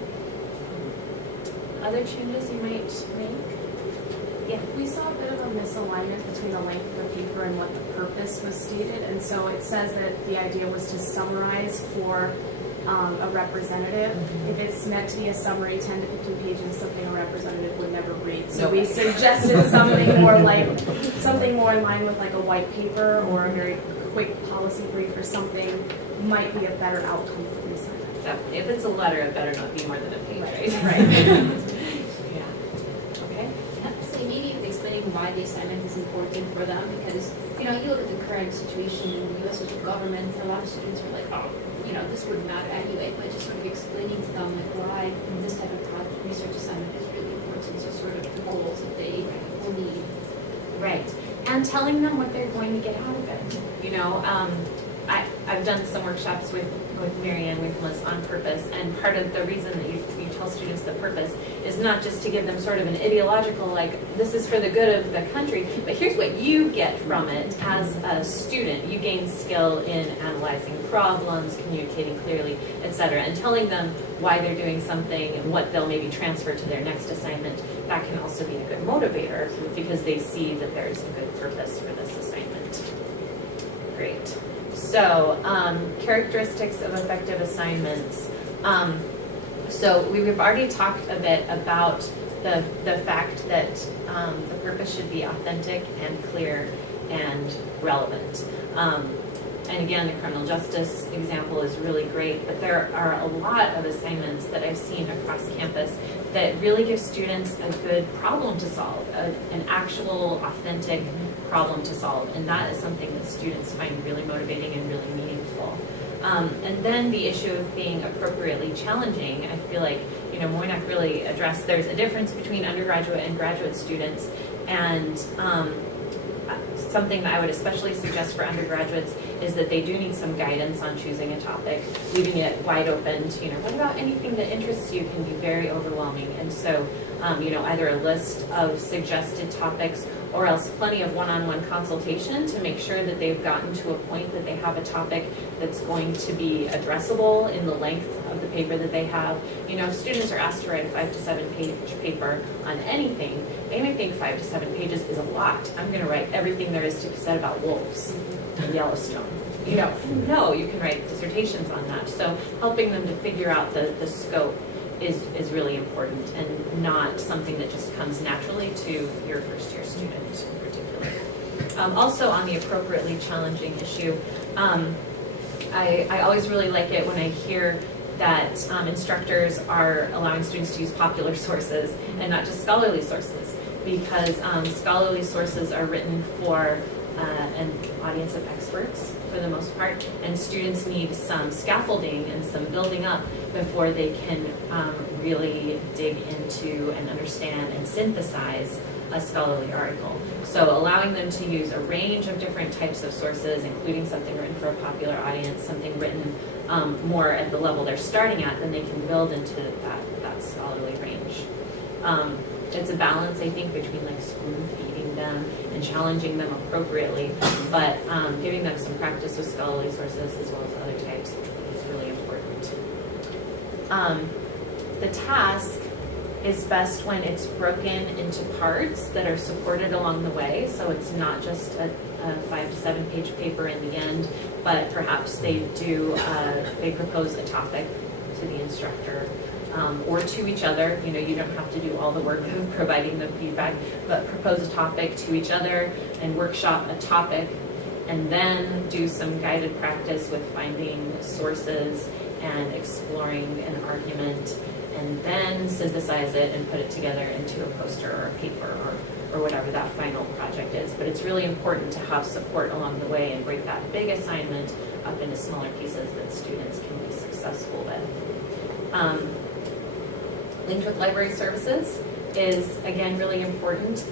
Other changes you might make? Yeah. We saw a bit of a misalignment between the length of the paper and what the purpose was stated, and so it says that the idea was to summarize for a representative. If it's meant to be a summary, 10 to 15 pages, something a representative would never read. So we suggested something more in line with like a white paper or a very quick policy brief or something might be a better outcome for the assignment. Definitely. If it's a letter, it better not be more than a page, right? Right. Yeah. Okay. So maybe explaining why the assignment is important for them, because you look at the current situation in the U.S. with the government. A lot of students are like, oh, this wouldn't matter anyway. But just sort of explaining to them like why this type of research assignment is really important. So sort of the goals that they will need. Right. And telling them what they're going to get out of it. I've done some workshops with Marianne, with Liz on purpose, and part of the reason that you tell students the purpose is not just to give them sort of an ideological, like, this is for the good of the country, but here's what you get from it as a student. You gain skill in analyzing problems, communicating clearly, etc., and telling them why they're doing something and what they'll maybe transfer to their next assignment. That can also be a good motivator because they see that there's a good purpose for this assignment. Great. So, characteristics of effective assignments. So we've already talked a bit about the fact that the purpose should be authentic and clear and relevant. And again, the criminal justice example is really great, but there are a lot of assignments that I've seen across campus that really give students a good problem to solve, an actual authentic problem to solve, and that is something that students find really motivating and really meaningful. And then the issue of being appropriately challenging, I feel like, Moinak really addressed there's a difference between undergraduate and graduate students, and something that I would especially suggest for undergraduates is that they do need some guidance on choosing a topic. Leaving it wide open to, what about anything that interests you can be very overwhelming. And so, either a list of suggested topics or else plenty of one-on-one consultation to make sure that they've gotten to a point that they have a topic that's going to be addressable in the length of the paper that they have. If students are asked to write a 5 to 7 page paper on anything, they may think 5 to 7 pages is a lot. I'm going to write everything there is to be said about wolves in Yellowstone. No, you can write dissertations on that. So helping them to figure out the scope is really important and not something that just comes naturally to your first year student in particular. Also on the appropriately challenging issue, I always really like it when I hear that instructors are allowing students to use popular sources and not just scholarly sources, because scholarly sources are written for an audience of experts for the most part, and students need some scaffolding and some building up before they can really dig into and understand and synthesize a scholarly article. So allowing them to use a range of different types of sources, including something written for a popular audience, something written more at the level they're starting at, then they can build into that scholarly range. It's a balance, I think, between like spoon feeding them and challenging them appropriately, but giving them some practice with scholarly sources as well as other types is really important. The task is best when it's broken into parts that are supported along the way, so it's not just a 5 to 7 page paper in the end, but perhaps they propose a topic to the instructor. Or to each other. You don't have to do all the work of providing them feedback, but propose a topic to each other and workshop a topic, and then do some guided practice with finding sources and exploring an argument and then synthesize it and put it together into a poster or a paper or whatever that final project is. But it's really important to have support along the way and break that big assignment up into smaller pieces that students can be successful with. Linked with library services is, again, really important.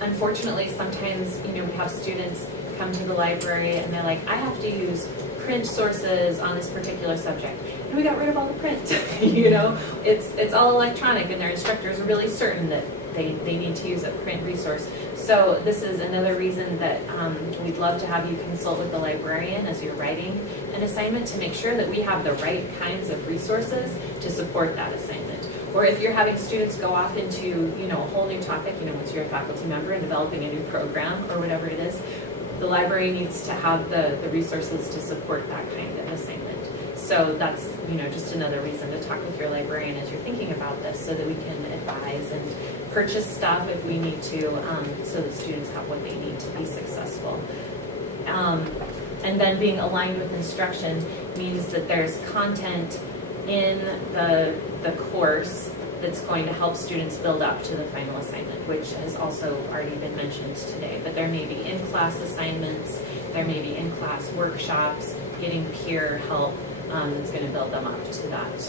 Unfortunately, sometimes, we have students come to the library and they're like, I have to use print sources on this particular subject. And we got rid of all the print, It's all electronic, and their instructors are really certain that they need to use a print resource. So this is another reason that we'd love to have you consult with the librarian as you're writing an assignment to make sure that we have the right kinds of resources to support that assignment. Or if you're having students go off into, a whole new topic, once you're a faculty member and developing a new program or whatever it is, the library needs to have the resources to support that kind of assignment. So that's, just another reason to talk with your librarian as you're thinking about this, so that we can advise and purchase stuff if we need to, so that students have what they need to be successful. And then being aligned with instruction means that there's content in the course that's going to help students build up to the final assignment, which has also already been mentioned today. But there may be in-class assignments, there may be in-class workshops, getting peer help that's going to build them up to that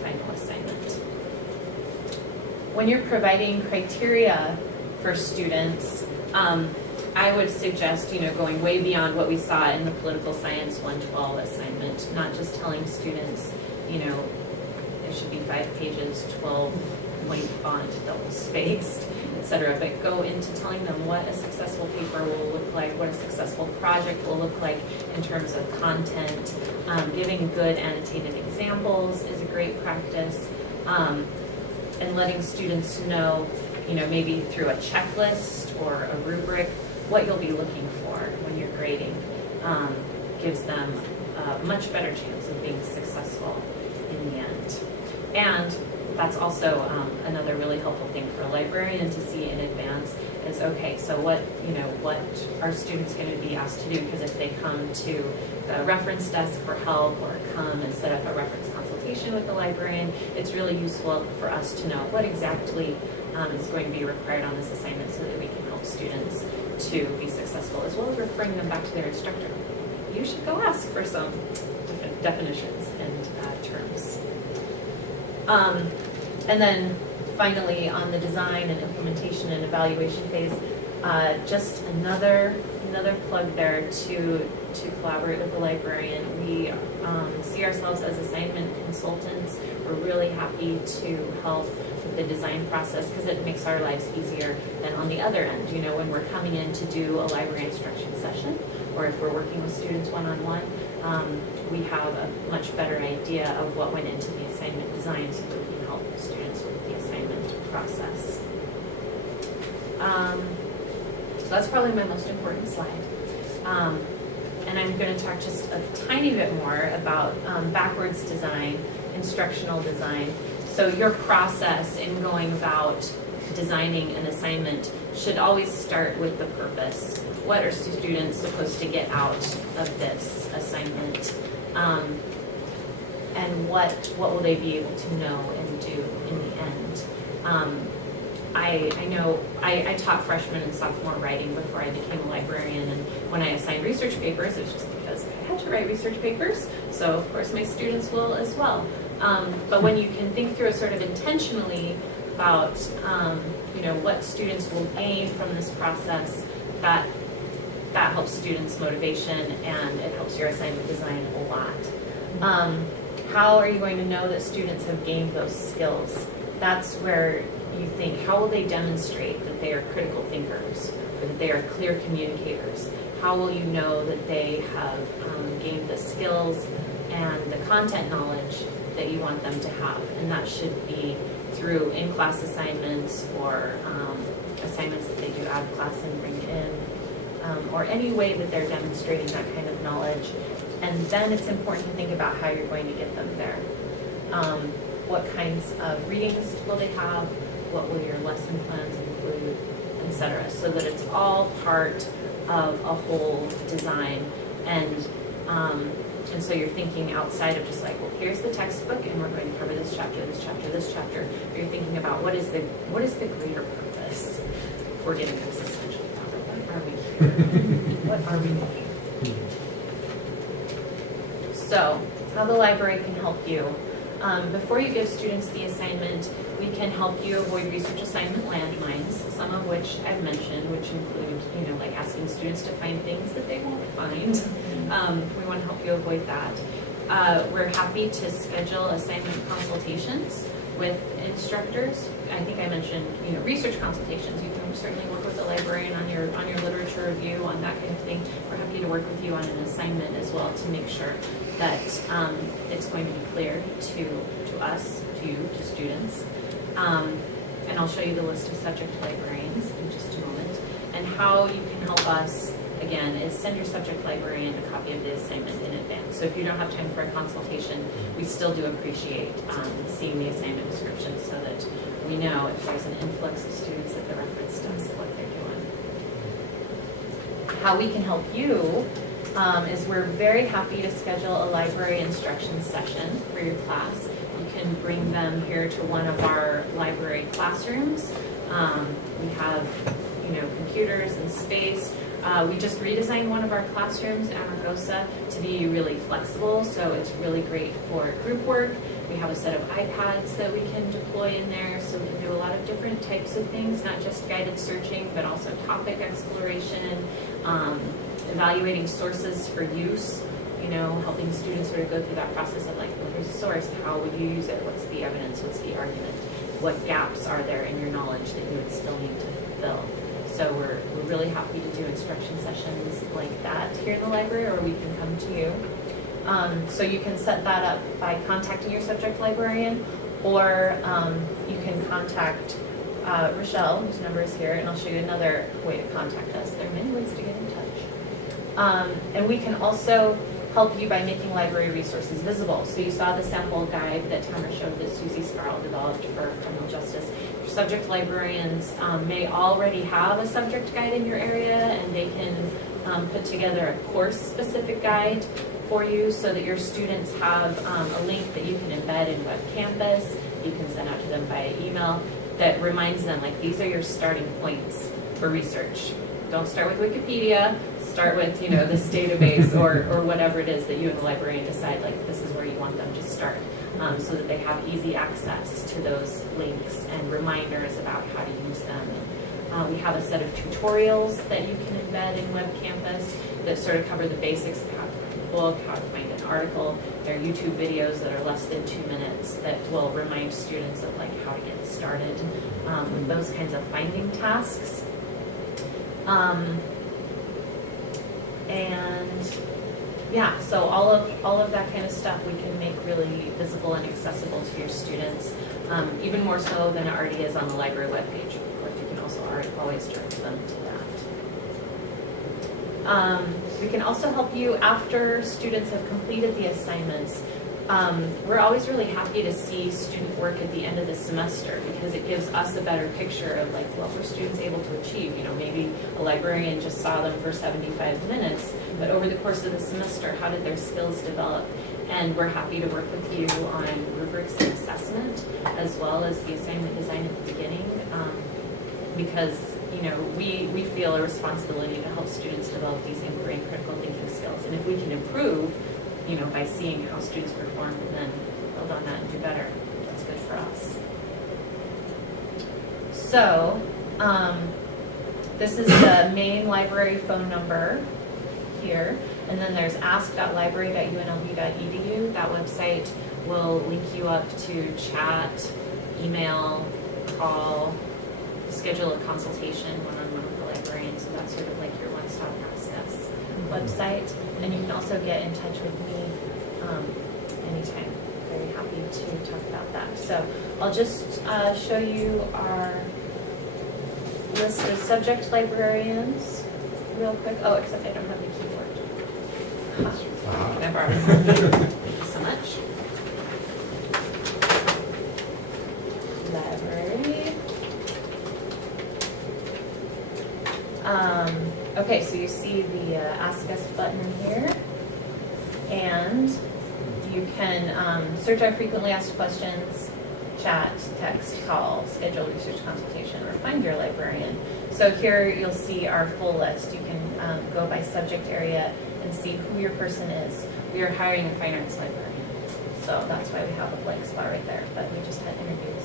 final assignment. When you're providing criteria for students, I would suggest, going way beyond what we saw in the political science 112 assignment, not just telling students, it should be 5 pages, 12-point font, double-spaced, etc. But go into telling them what a successful paper will look like, what a successful project will look like in terms of content. Giving good annotated examples is a great practice. And letting students know, maybe through a checklist or a rubric, what you'll be looking for when you're grading gives them a much better chance of being successful in the end. And that's also another really helpful thing for a librarian to see in advance is, okay, so what are students going to be asked to do? Because if they come to the reference desk for help or come and set up a reference consultation with the librarian, it's really useful for us to know what exactly is going to be required on this assignment so that we can help students to be successful, as well as referring them back to their instructor. You should go ask for some definitions and terms. And then finally, on the design and implementation and evaluation phase, just another plug there to collaborate with the librarian. We see ourselves as assignment consultants. We're really happy to help with the design process because it makes our lives easier than on the other end. When we're coming in to do a library instruction session, or if we're working with students one-on-one, we have a much better idea of what went into the assignment design so that we can help students with the assignment process. So that's probably my most important slide. And I'm going to talk just a tiny bit more about backwards design, instructional design. So your process in going about designing an assignment should always start with the purpose. What are students supposed to get out of this assignment? And what will they be able to know and do in the end? I know I taught freshman and sophomore writing before I became a librarian, and when I assigned research papers, it was just because I had to write research papers, so of course my students will as well. But when you can think through it sort of intentionally about what students will gain from this process, that helps students' motivation and it helps your assignment design a lot. How are you going to know that students have gained those skills? That's where you think, how will they demonstrate that they are critical thinkers or that they are clear communicators? How will you know that they have gained the skills and the content knowledge that you want them to have? And that should be through in-class assignments or assignments that they do out of class and bring in, or any way that they're demonstrating that kind of knowledge. And then it's important to think about how you're going to get them there. What kinds of readings will they have? What will your lesson plans include, etc. So that it's all part of a whole design. And And so you're thinking outside of just like, well, here's the textbook, and we're going to cover this chapter, this chapter, this chapter. You're thinking about what is the greater purpose for getting this essentially covered. What are we here? What are we doing? So, how the library can help you. Before you give students the assignment, we can help you avoid research assignment landmines, some of which I've mentioned, which include, like asking students to find things that they won't find. We want to help you avoid that. We're happy to schedule assignment consultations with instructors. I think I mentioned, research consultations. You can certainly work with the librarian on your literature review, on that kind of thing. We're happy to work with you on an assignment as well to make sure that it's going to be clear to us, to you, to students. And I'll show you the list of subject librarians in just a moment. And how you can help us, again, is send your subject librarian a copy of the assignment in advance. So if you don't have time for a consultation, we still do appreciate seeing the assignment description so that we know if there's an influx of students at the reference desk what they're doing. How we can help you is we're very happy to schedule a library instruction session for your class. You can bring them here to one of our library classrooms. We have, computers and space. We just redesigned one of our classrooms in Amargosa to be really flexible, so it's really great for group work. We have a set of iPads that we can deploy in there, so we can do a lot of different types of things, not just guided searching, but also topic exploration, evaluating sources for use, helping students sort of go through that process of like, well, here's a source, how would you use it, what's the evidence, what's the argument, what gaps are there in your knowledge that you would still need to fill. So we're really happy to do instruction sessions like that here in the library, or we can come to you. So you can set that up by contacting your subject librarian, or you can contact Rochelle, whose number is here, and I'll show you another way to contact us. There are many ways to get in touch. And we can also help you by making library resources visible. So you saw the sample guide that Tamara showed that Susie Scarl developed for criminal justice. Your subject librarians may already have a subject guide in your area, and they can put together a course-specific guide for you so that your students have a link that you can embed in Web Campus. You can send out to them via email that reminds them, like, these are your starting points for research. Don't start with Wikipedia. Start with, this database or whatever it is that you and the librarian decide, like, this is where you want them to start, so that they have easy access to those links and reminders about how to use them. We have a set of tutorials that you can embed in Web Campus that sort of cover the basics of how to find a book, how to find an article. There are YouTube videos that are less than 2 minutes that will remind students of, like, how to get started with those kinds of finding tasks. And yeah, so all of that kind of stuff we can make really visible and accessible to your students, even more so than it already is on the library webpage. Of course, you can also always direct them to that. We can also help you after students have completed the assignments. We're always really happy to see student work at the end of the semester because it gives us a better picture of, like, what were students able to achieve. Maybe a librarian just saw them for 75 minutes, but over the course of the semester, how did their skills develop? And we're happy to work with you on rubrics and assessment, as well as the assignment design at the beginning, because we feel a responsibility to help students develop these inquiry and critical thinking skills. And if we can improve, by seeing how students perform and then build on that and do better, that's good for us. So, this is the main library phone number here, and then there's ask.library.unlv.edu. That website will link you up to chat, email, call, schedule a consultation one-on-one with the librarian. So that's sort of like your one-stop access website. And you can also get in touch with me anytime. Very happy to talk about that. So I'll just show you our list of subject librarians real quick. Oh, except I don't have the keyboard. Can I borrow it? Thank you so much. Library. Okay, so you see the Ask Us button here. And you can search our frequently asked questions, chat, text, call, schedule research consultation, or find your librarian. So here you'll see our full list. You can go by subject area and see who your person is. We are hiring a fine arts librarian, so that's why we have a blank spot right there, but we just had interviews.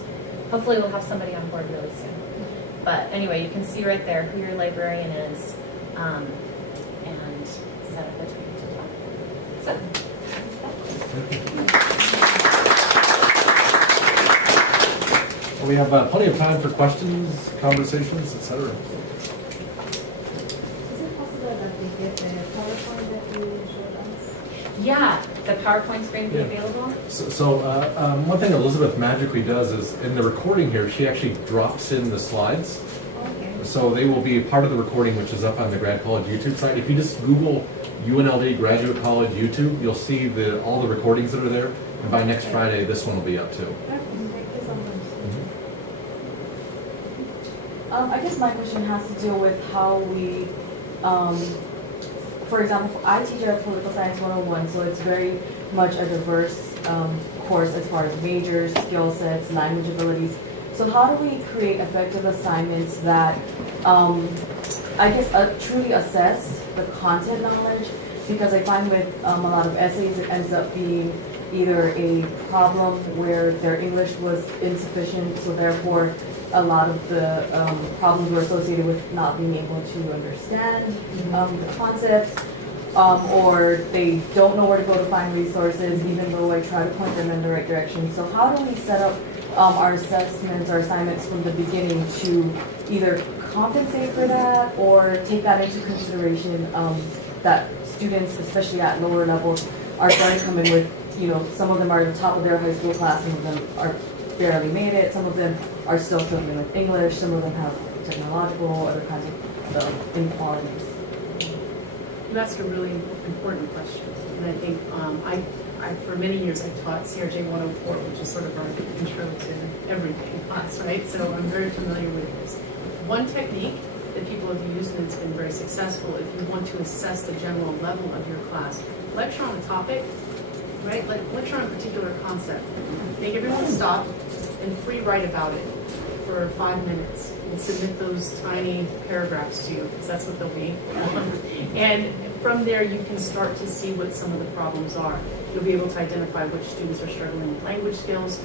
Hopefully we'll have somebody on board really soon. But anyway, you can see right there who your librarian is and set up a time to talk. So, We have plenty of time for questions, conversations, etc. Is it possible that we get the PowerPoint that you showed us? yeah, the PowerPoint's going to be available. So one thing Elizabeth magically does is in the recording here, she actually drops in the slides. Okay. So they will be part of the recording, which is up on the Grad College YouTube site. If you just Google UNLV Graduate College YouTube, you'll see all the recordings that are there. And by next Friday, this one will be up too. Thank you so much. I guess my question has to do with how we, for example, I teach a political science 101, so it's very much a diverse course as far as majors, skill sets, language abilities. So how do we create effective assignments that, I guess, truly assess the content knowledge? Because I find with a lot of essays, it ends up being either a problem where their English was insufficient, so therefore a lot of the problems were associated with not being able to understand the concepts, or they don't know where to go to find resources, even though I try to point them in the right direction. So how do we set up our assessments, our assignments from the beginning to either compensate for that or take that into consideration that students, especially at lower levels, are starting to come in with, some of them are at the top of their high school class, some of them are barely made it, some of them are still struggling with English, some of them have technological, other kinds of inequalities. That's a really important question. And I think I for many years I taught CRJ 104, which is sort of our intro to everything class, right? So I'm very familiar with this. One technique that people have used and it's been very successful if you want to assess the general level of your class, lecture on a topic, right? Like lecture on a particular concept. Make everyone stop and free write about it for 5 minutes and submit those tiny paragraphs to you, because that's what they'll be. And from there, you can start to see what some of the problems are. You'll be able to identify which students are struggling with language skills,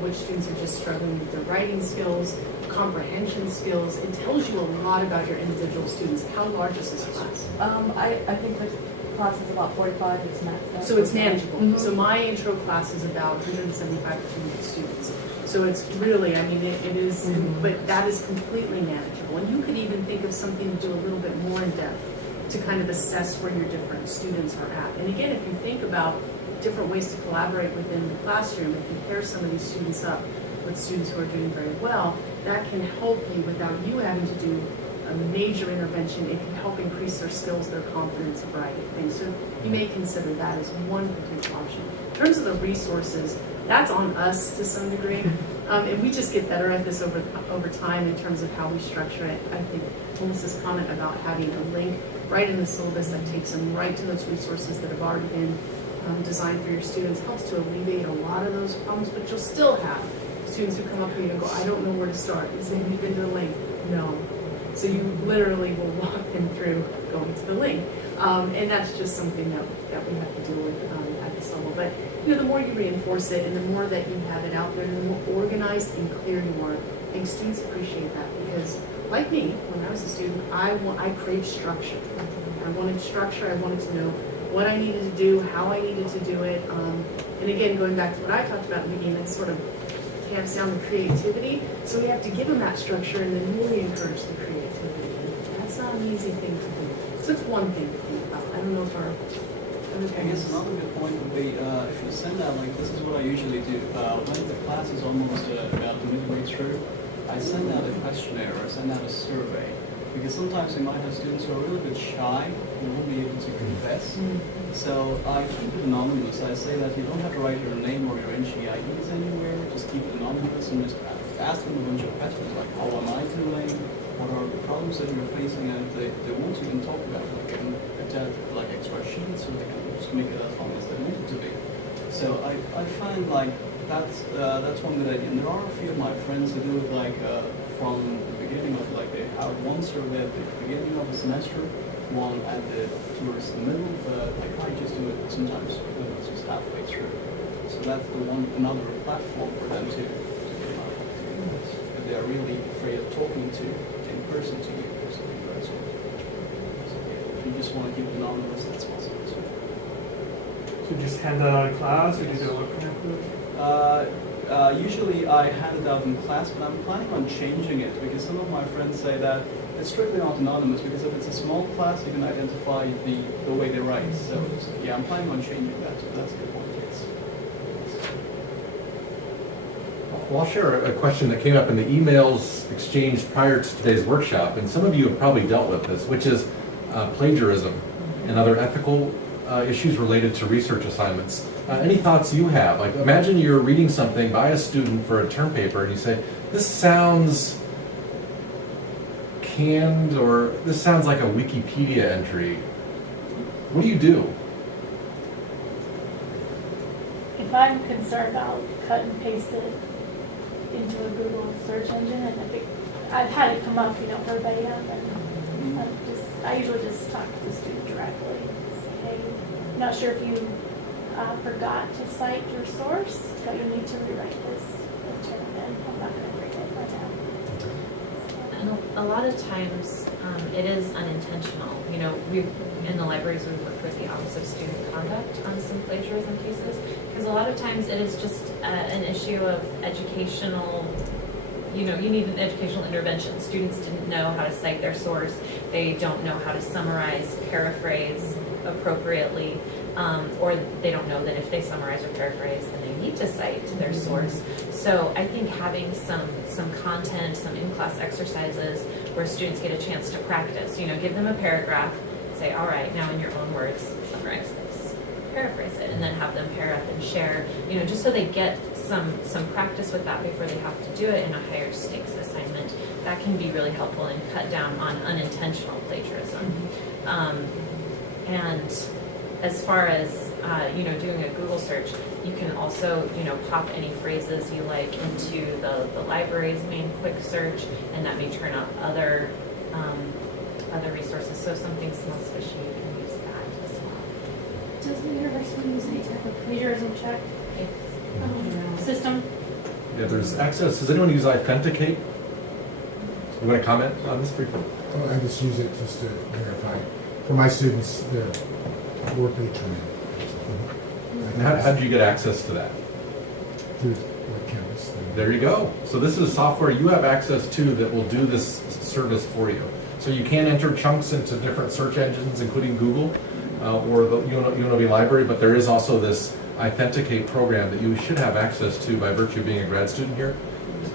which students are just struggling with their writing skills, comprehension skills. It tells you a lot about your individual students. How large is this class? I think the class is about 45, it's maxed out. So it's manageable. So my intro class is about 175 to 200 students. So it's really, I mean, it is, but that is completely manageable. And you could even think of something to do a little bit more in depth to kind of assess where your different students are at. And again, if you think about different ways to collaborate within the classroom, if you pair some of these students up with students who are doing very well, that can help you without you having to do a major intervention. It can help increase their skills, their confidence, a variety of things. So you may consider that as one potential option. In terms of the resources, that's on us to some degree. And we just get better at this over time in terms of how we structure it. I think Melissa's comment about having a link right in the syllabus that takes them right to those resources that have already been designed for your students helps to alleviate a lot of those problems, but you'll still have students who come up to you and go, I don't know where to start. You say, have you been to the link? No. So you literally will walk them through going to the link. And that's just something that we have to deal with at this level. But the more you reinforce it and the more that you have it out there, the more organized and clear you are. I think students appreciate that because, like me, when I was a student, I craved structure. I wanted structure. I wanted to know what I needed to do, how I needed to do it. And again, going back to what I talked about in the beginning, that sort of tamps down the creativity. So we have to give them that structure and then really encourage the creativity. And that's not an easy thing to do. So it's one thing to think about. I don't know if our other I guess another good point would be if you send out, like this is what I usually do. When the class is almost about midway through, I send out a questionnaire or send out a survey. Because sometimes we might have students who are a little bit shy and won't be able to confess. So I keep it anonymous. I say that you don't have to write your name or your NGIDs anywhere. Just keep it anonymous and just ask them a bunch of questions like, how am I doing? What are the problems that you're facing? And they won't even talk about like extra sheets so they can just make it as long as they want it to be. So I find like that's one good idea. And there are a few of my friends who do it like from the beginning of like they have one survey at the beginning of the semester, one at towards the middle, but like I just do it sometimes just halfway through. So that's another platform for them to get out if they are really afraid of talking in person to you or something like that. So if you just want to keep it anonymous, that's possible too. So you just hand that out in class, or do you do a working group? Usually I hand it out in class, but I'm planning on changing it because some of my friends say that it's strictly not anonymous because if it's a small class, you can identify the way they write. So yeah, I'm planning on changing that. So that's a good point, yes. Well, I'll share a question that came up in the emails exchanged prior to today's workshop, and some of you have probably dealt with this, which is plagiarism and other ethical issues related to research assignments. Any thoughts you have? Like, imagine you're reading something by a student for a term paper, and you say, "This sounds canned," or "This sounds like a Wikipedia entry." What do you do? If I'm concerned, I'll cut and paste it into a Google search engine, and if I've had it come up, for beta, and I usually just talk to the student directly. Hey, not sure if you forgot to cite your source, but you need to rewrite this and turn it in. I'm not going to read it right now. And a lot of times it is unintentional. We in the libraries we work with the Office of Student Conduct on some plagiarism cases, because a lot of times it is just an issue of educational. You need an educational intervention. Students didn't know how to cite their source. They don't know how to summarize, paraphrase appropriately, or they don't know that if they summarize or paraphrase, then they need to cite their source. So I think having some content, some in-class exercises where students get a chance to practice, give them a paragraph, say, all right, now in your own words, summarize this, paraphrase it, and then have them pair up and share, just so they get some practice with that before they have to do it in a higher stakes assignment. That can be really helpful and cut down on unintentional plagiarism. And as far as doing a Google search, you can also pop any phrases you like into the library's main quick search, and that may turn up other resources. So if something smells fishy, you can use that as well. Does the university use any type of plagiarism check system? Yeah, there's access. Does anyone use Authenticate? You want to comment on this briefly? Oh, I just use it just to verify. For my students, their work they turn in. And how did you get access to that? Through Web Campus. There you go. So this is software you have access to that will do this service for you. So you can enter chunks into different search engines, including Google or the UNLV library, but there is also this Authenticate program that you should have access to by virtue of being a grad student here.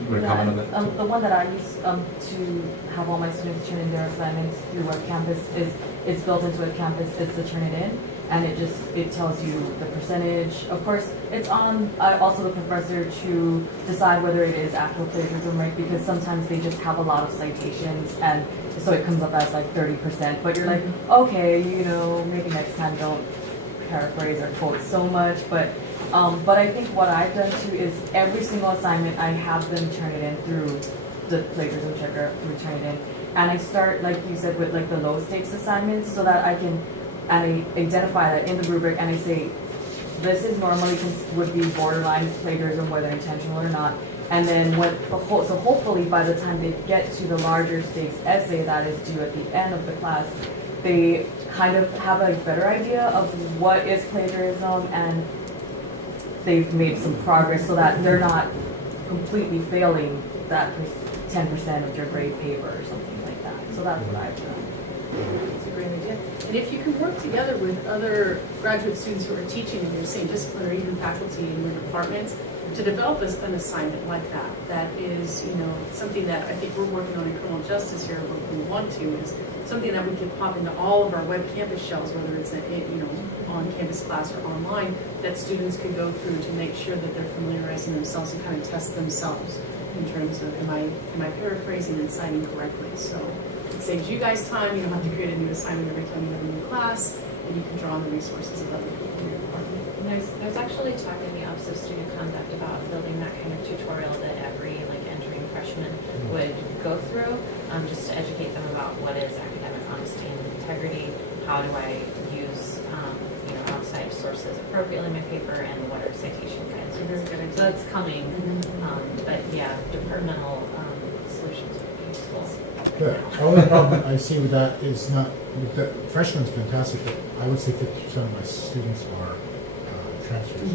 You want to comment on that? The one that I use to have all my students turn in their assignments through Web Campus it's built into Web Campus. It's to turn it in, and it tells you the percentage. Of course, it's on also the professor to decide whether it is actual plagiarism, right? Because sometimes they just have a lot of citations, and so it comes up as like 30%. But you're like, okay, maybe next time don't paraphrase or quote so much, but I think what I've done too is every single assignment I have them turn it in through the plagiarism checker, turn it in, and I start, like you said, with like the low stakes assignments so that I can identify that in the rubric, and I say this is normally would be borderline plagiarism, whether intentional or not, and then so hopefully by the time they get to the larger stakes essay that is due at the end of the class, they kind of have a better idea of what is plagiarism, and they've made some progress so that they're not completely failing that 10% of your grade paper or something like that. So that's what I've done. That's a great idea. And if you can work together with other graduate students who are teaching in your same discipline or even faculty in your departments to develop an assignment like that is, something that I think we're working on in criminal justice here, what we want to is something that we can pop into all of our web campus shells, whether it's on-campus class or online, that students can go through to make sure that they're familiarizing themselves and kind of test themselves in terms of am I paraphrasing and citing correctly. So it saves you guys time. You don't have to create a new assignment every time you have a new class, and you can draw on the resources of other people in your department. And there's actually talk in the Office of Student Conduct about building that kind of tutorial that every entering freshman would go through, just to educate them about what is academic honesty and integrity, how do I use outside sources appropriately in my paper, and what are citation guides. So that's coming, but yeah, departmental solutions would be useful. The only problem I see with that is not, with the freshman's fantastic, but I would say 50% of my students are transfers.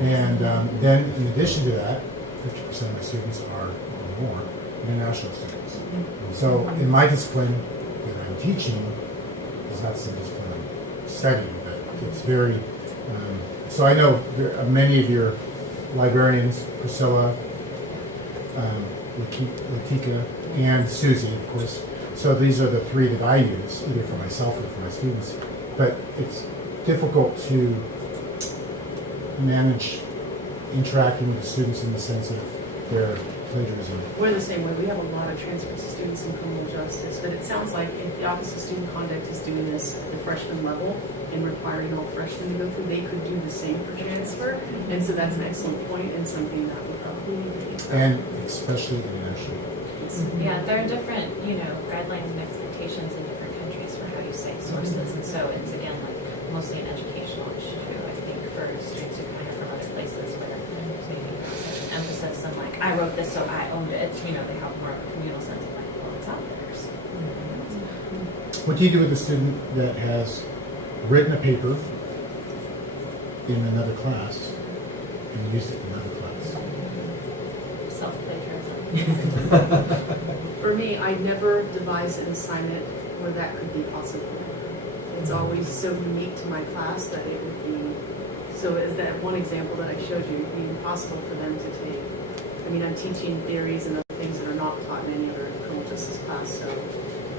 And then in addition to that, 50% of my students are, or more, international students. So in my discipline that I'm teaching, is not the discipline I'm studying, but it's very, so I know many of your librarians, Priscilla, Latika, and Susie, of course. So these are the three that I use, either for myself or for my students. But it's difficult to manage interacting with the students in the sense of their plagiarism. We're the same way. We have a lot of transfers of students in criminal justice, but it sounds like if the Office of Student Conduct is doing this at the freshman level and requiring all freshmen to go through, they could do the same for transfer. And so that's an excellent point and something that we probably need to think about. And especially international. Yeah, there are different, guidelines and expectations in different countries for how you cite sources, and so it's again mostly an educational issue. I think for students who come here from other places where there's maybe not such an emphasis on I wrote this so I owned it. They have more of a communal sense of well, it's out there. So. What do you do with a student that has written a paper in another class and used it in another class? Self-plagiarism. For me, I never devise an assignment where that could be possible. It's always so unique to my class that it would be, so as that one example that I showed you, it would be impossible for them to take. I mean, I'm teaching theories and other things that are not taught in any other criminal justice class, so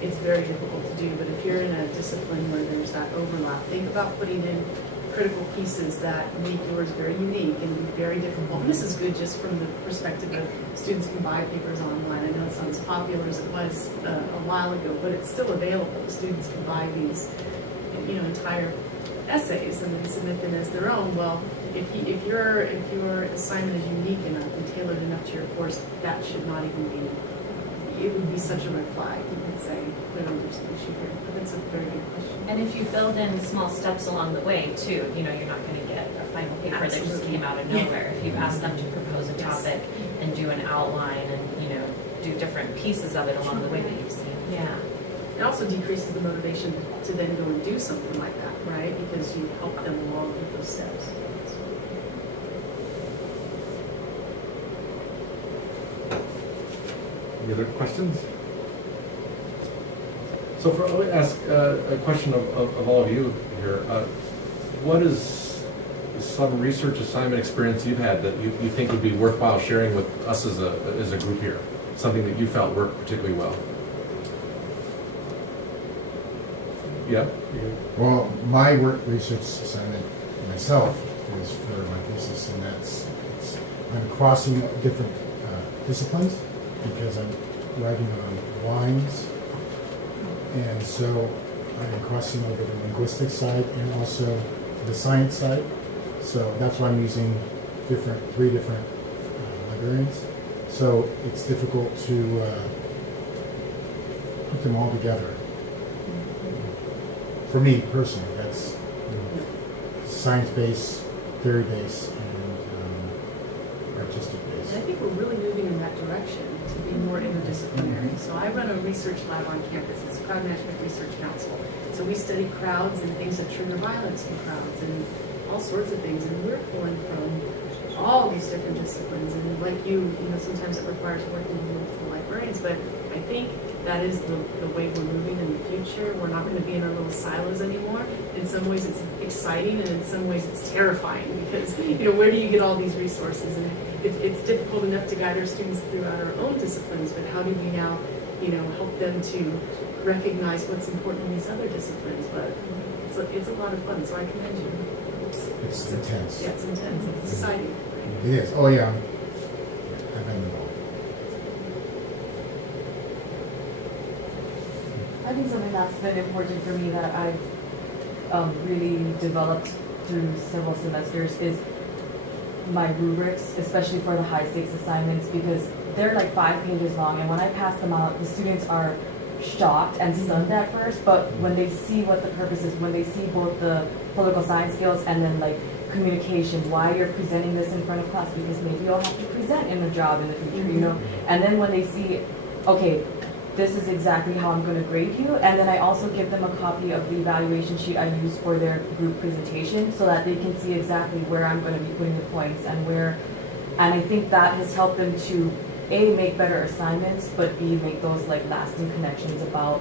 it's very difficult to do. But if you're in a discipline where there's that overlap, think about putting in critical pieces that make yours very unique and very difficult. And this is good just from the perspective of students can buy papers online. I know it's not as popular as it was a while ago, but it's still available. Students can buy these, entire essays and then submit them as their own. Well, if your assignment is unique enough and tailored enough to your course, that should not even be. It would be such a red flag. You could say, "I don't there's an issue here." But that's a very good question. And if you build in small steps along the way too, you're not going to get a final paper that just came out of nowhere. If you ask them to propose a topic and do an outline and do different pieces of it along the way that you've seen. Yeah. It also decreases the motivation to then go and do something like that, right? Because you help them along with those steps. Any other questions? So let me ask a question of all of you here. What is some research assignment experience you've had that you think would be worthwhile sharing with us as a group here? Something that you felt worked particularly well? Yeah? Well, my work research assignment myself is for my thesis, and I'm crossing different disciplines because I'm writing on wines, and so I'm crossing over the linguistics side and also the science side. So that's why I'm using three different librarians. So it's difficult to put them all together. For me personally, that's science-based, theory-based, and artistic-based. And I think we're really moving in that direction to be more interdisciplinary. So I run a research lab on campus. It's Crowd Management Research Council. So we study crowds and things that trigger violence in crowds and all sorts of things. And we're pulling from all these different disciplines. And like sometimes it requires working with multiple librarians, but I think that is the way we're moving in the future. We're not going to be in our little silos anymore. In some ways it's exciting, and in some ways it's terrifying because, where do you get all these resources? And it's difficult enough to guide our students throughout our own disciplines, but how do we now, help them to recognize what's important in these other disciplines? But it's a lot of fun, so I commend you. It's intense. Yeah, it's intense. It's exciting. It is. Oh yeah. I've been involved. I think something that's been important for me that I've really developed through several semesters is my rubrics, especially for the high stakes assignments, because they're like 5 pages long, and when I pass them out, the students are shocked and stunned at first, but when they see what the purpose is, when they see both the political science skills and then like communication, why you're presenting this in front of class, because maybe you'll have to present in a job in the future, you know, and then when they see, okay, this is exactly how I'm going to grade you, and then I also give them a copy of the evaluation sheet I use for their group presentation so that they can see exactly where I'm going to be putting the points and where, and I think that has helped them to A, make better assignments, but B, make those like lasting connections about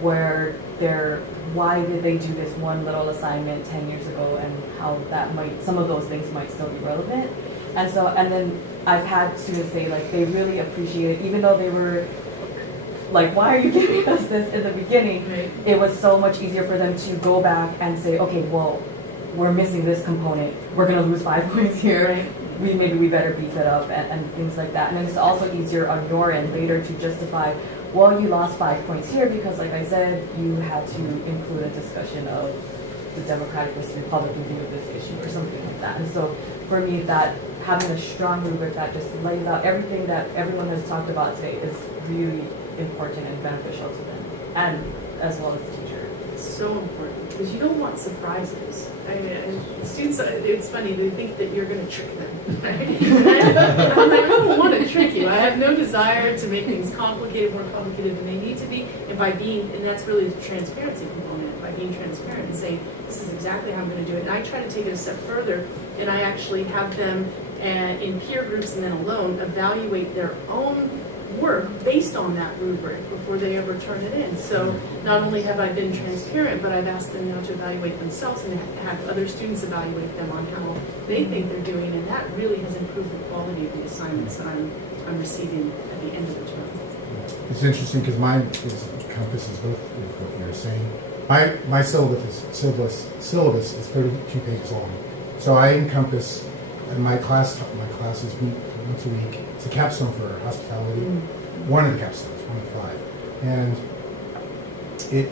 where they're, why did they do this one little assignment 10 years ago, and how that might, some of those things might still be relevant. And so, and then I've had students say like they really appreciate it, even though they were like, why are you giving us this in the beginning? Right. It was so much easier for them to go back and say, okay, well, we're missing this component. We're going to lose 5 points here. Right. Maybe we better beef it up and things like that. And then it's also easier on your end later to justify, well, you lost 5 points here because, like I said, you had to include a discussion of the Democratic versus Republican view of this issue or something like that. And so for me, that having a strong rubric that just lays out everything that everyone has talked about today is really important and beneficial to them, and as well as the teacher. It's so important because you don't want surprises. I mean, students, it's funny, they think that you're going to trick them. Right? And I don't want to trick you. I have no desire to make things complicated, more complicated than they need to be. And by being, and that's really the transparency component, by being transparent and saying, this is exactly how I'm going to do it. And I try to take it a step further, and I actually have them in peer groups and then alone evaluate their own work based on that rubric before they ever turn it in. So not only have I been transparent, but I've asked them now to evaluate themselves and have other students evaluate them on how they think they're doing, and that really has improved the quality of the assignments that I'm receiving at the end of the term. It's interesting because mine encompasses both of what you're saying. My syllabus is 32 pages long, so I encompass, and my classes meet once a week. It's a capstone for hospitality, one of the capstones, 1 of 5. And it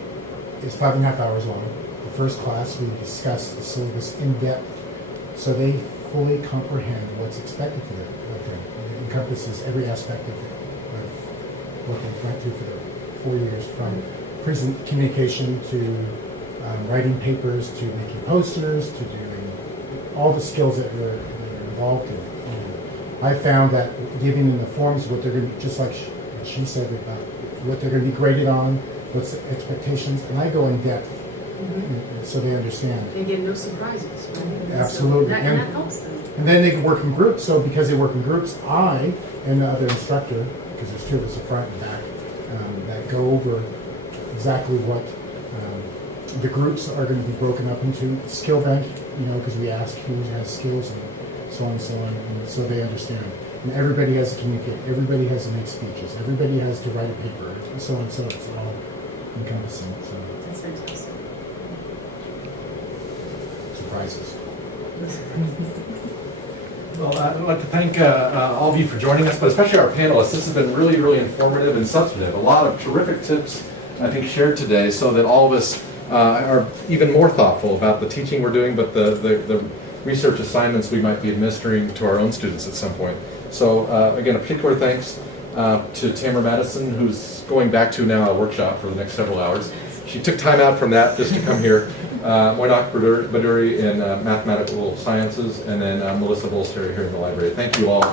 is 5.5 hours long. The first class, we discuss the syllabus in depth so they fully comprehend what's expected of them. It encompasses every aspect of what they went through for the 4 years, from communication to writing papers to making posters to doing all the skills that we're involved in. I found that giving them the forms, what they're going to, just like she said about what they're going to be graded on, what's the expectations, and I go in depth so they understand. And again, no surprises. Right? Absolutely. So that helps them. And then they can work in groups. So because they work in groups, I and the other instructor, because there's 2 of us, the front and back, that go over exactly what the groups are going to be broken up into. Skill bench, because we ask who has skills and so on and so on, and so they understand. And everybody has to communicate, everybody has to make speeches, everybody has to write a paper, and so on and so on. It's all encompassing. So. That's fantastic. Surprises. Well, I'd like to thank all of you for joining us, but especially our panelists. This has been really, really informative and substantive. A lot of terrific tips, I think, shared today so that all of us are even more thoughtful about the teaching we're doing, but the research assignments we might be administering to our own students at some point. So again, a particular thanks to Tamara Madensen, who's going back to now a workshop for the next several hours. She took time out from that just to come here. Moinak Bhaduri in mathematical sciences, and then Melissa Bolster here in the library. Thank you all.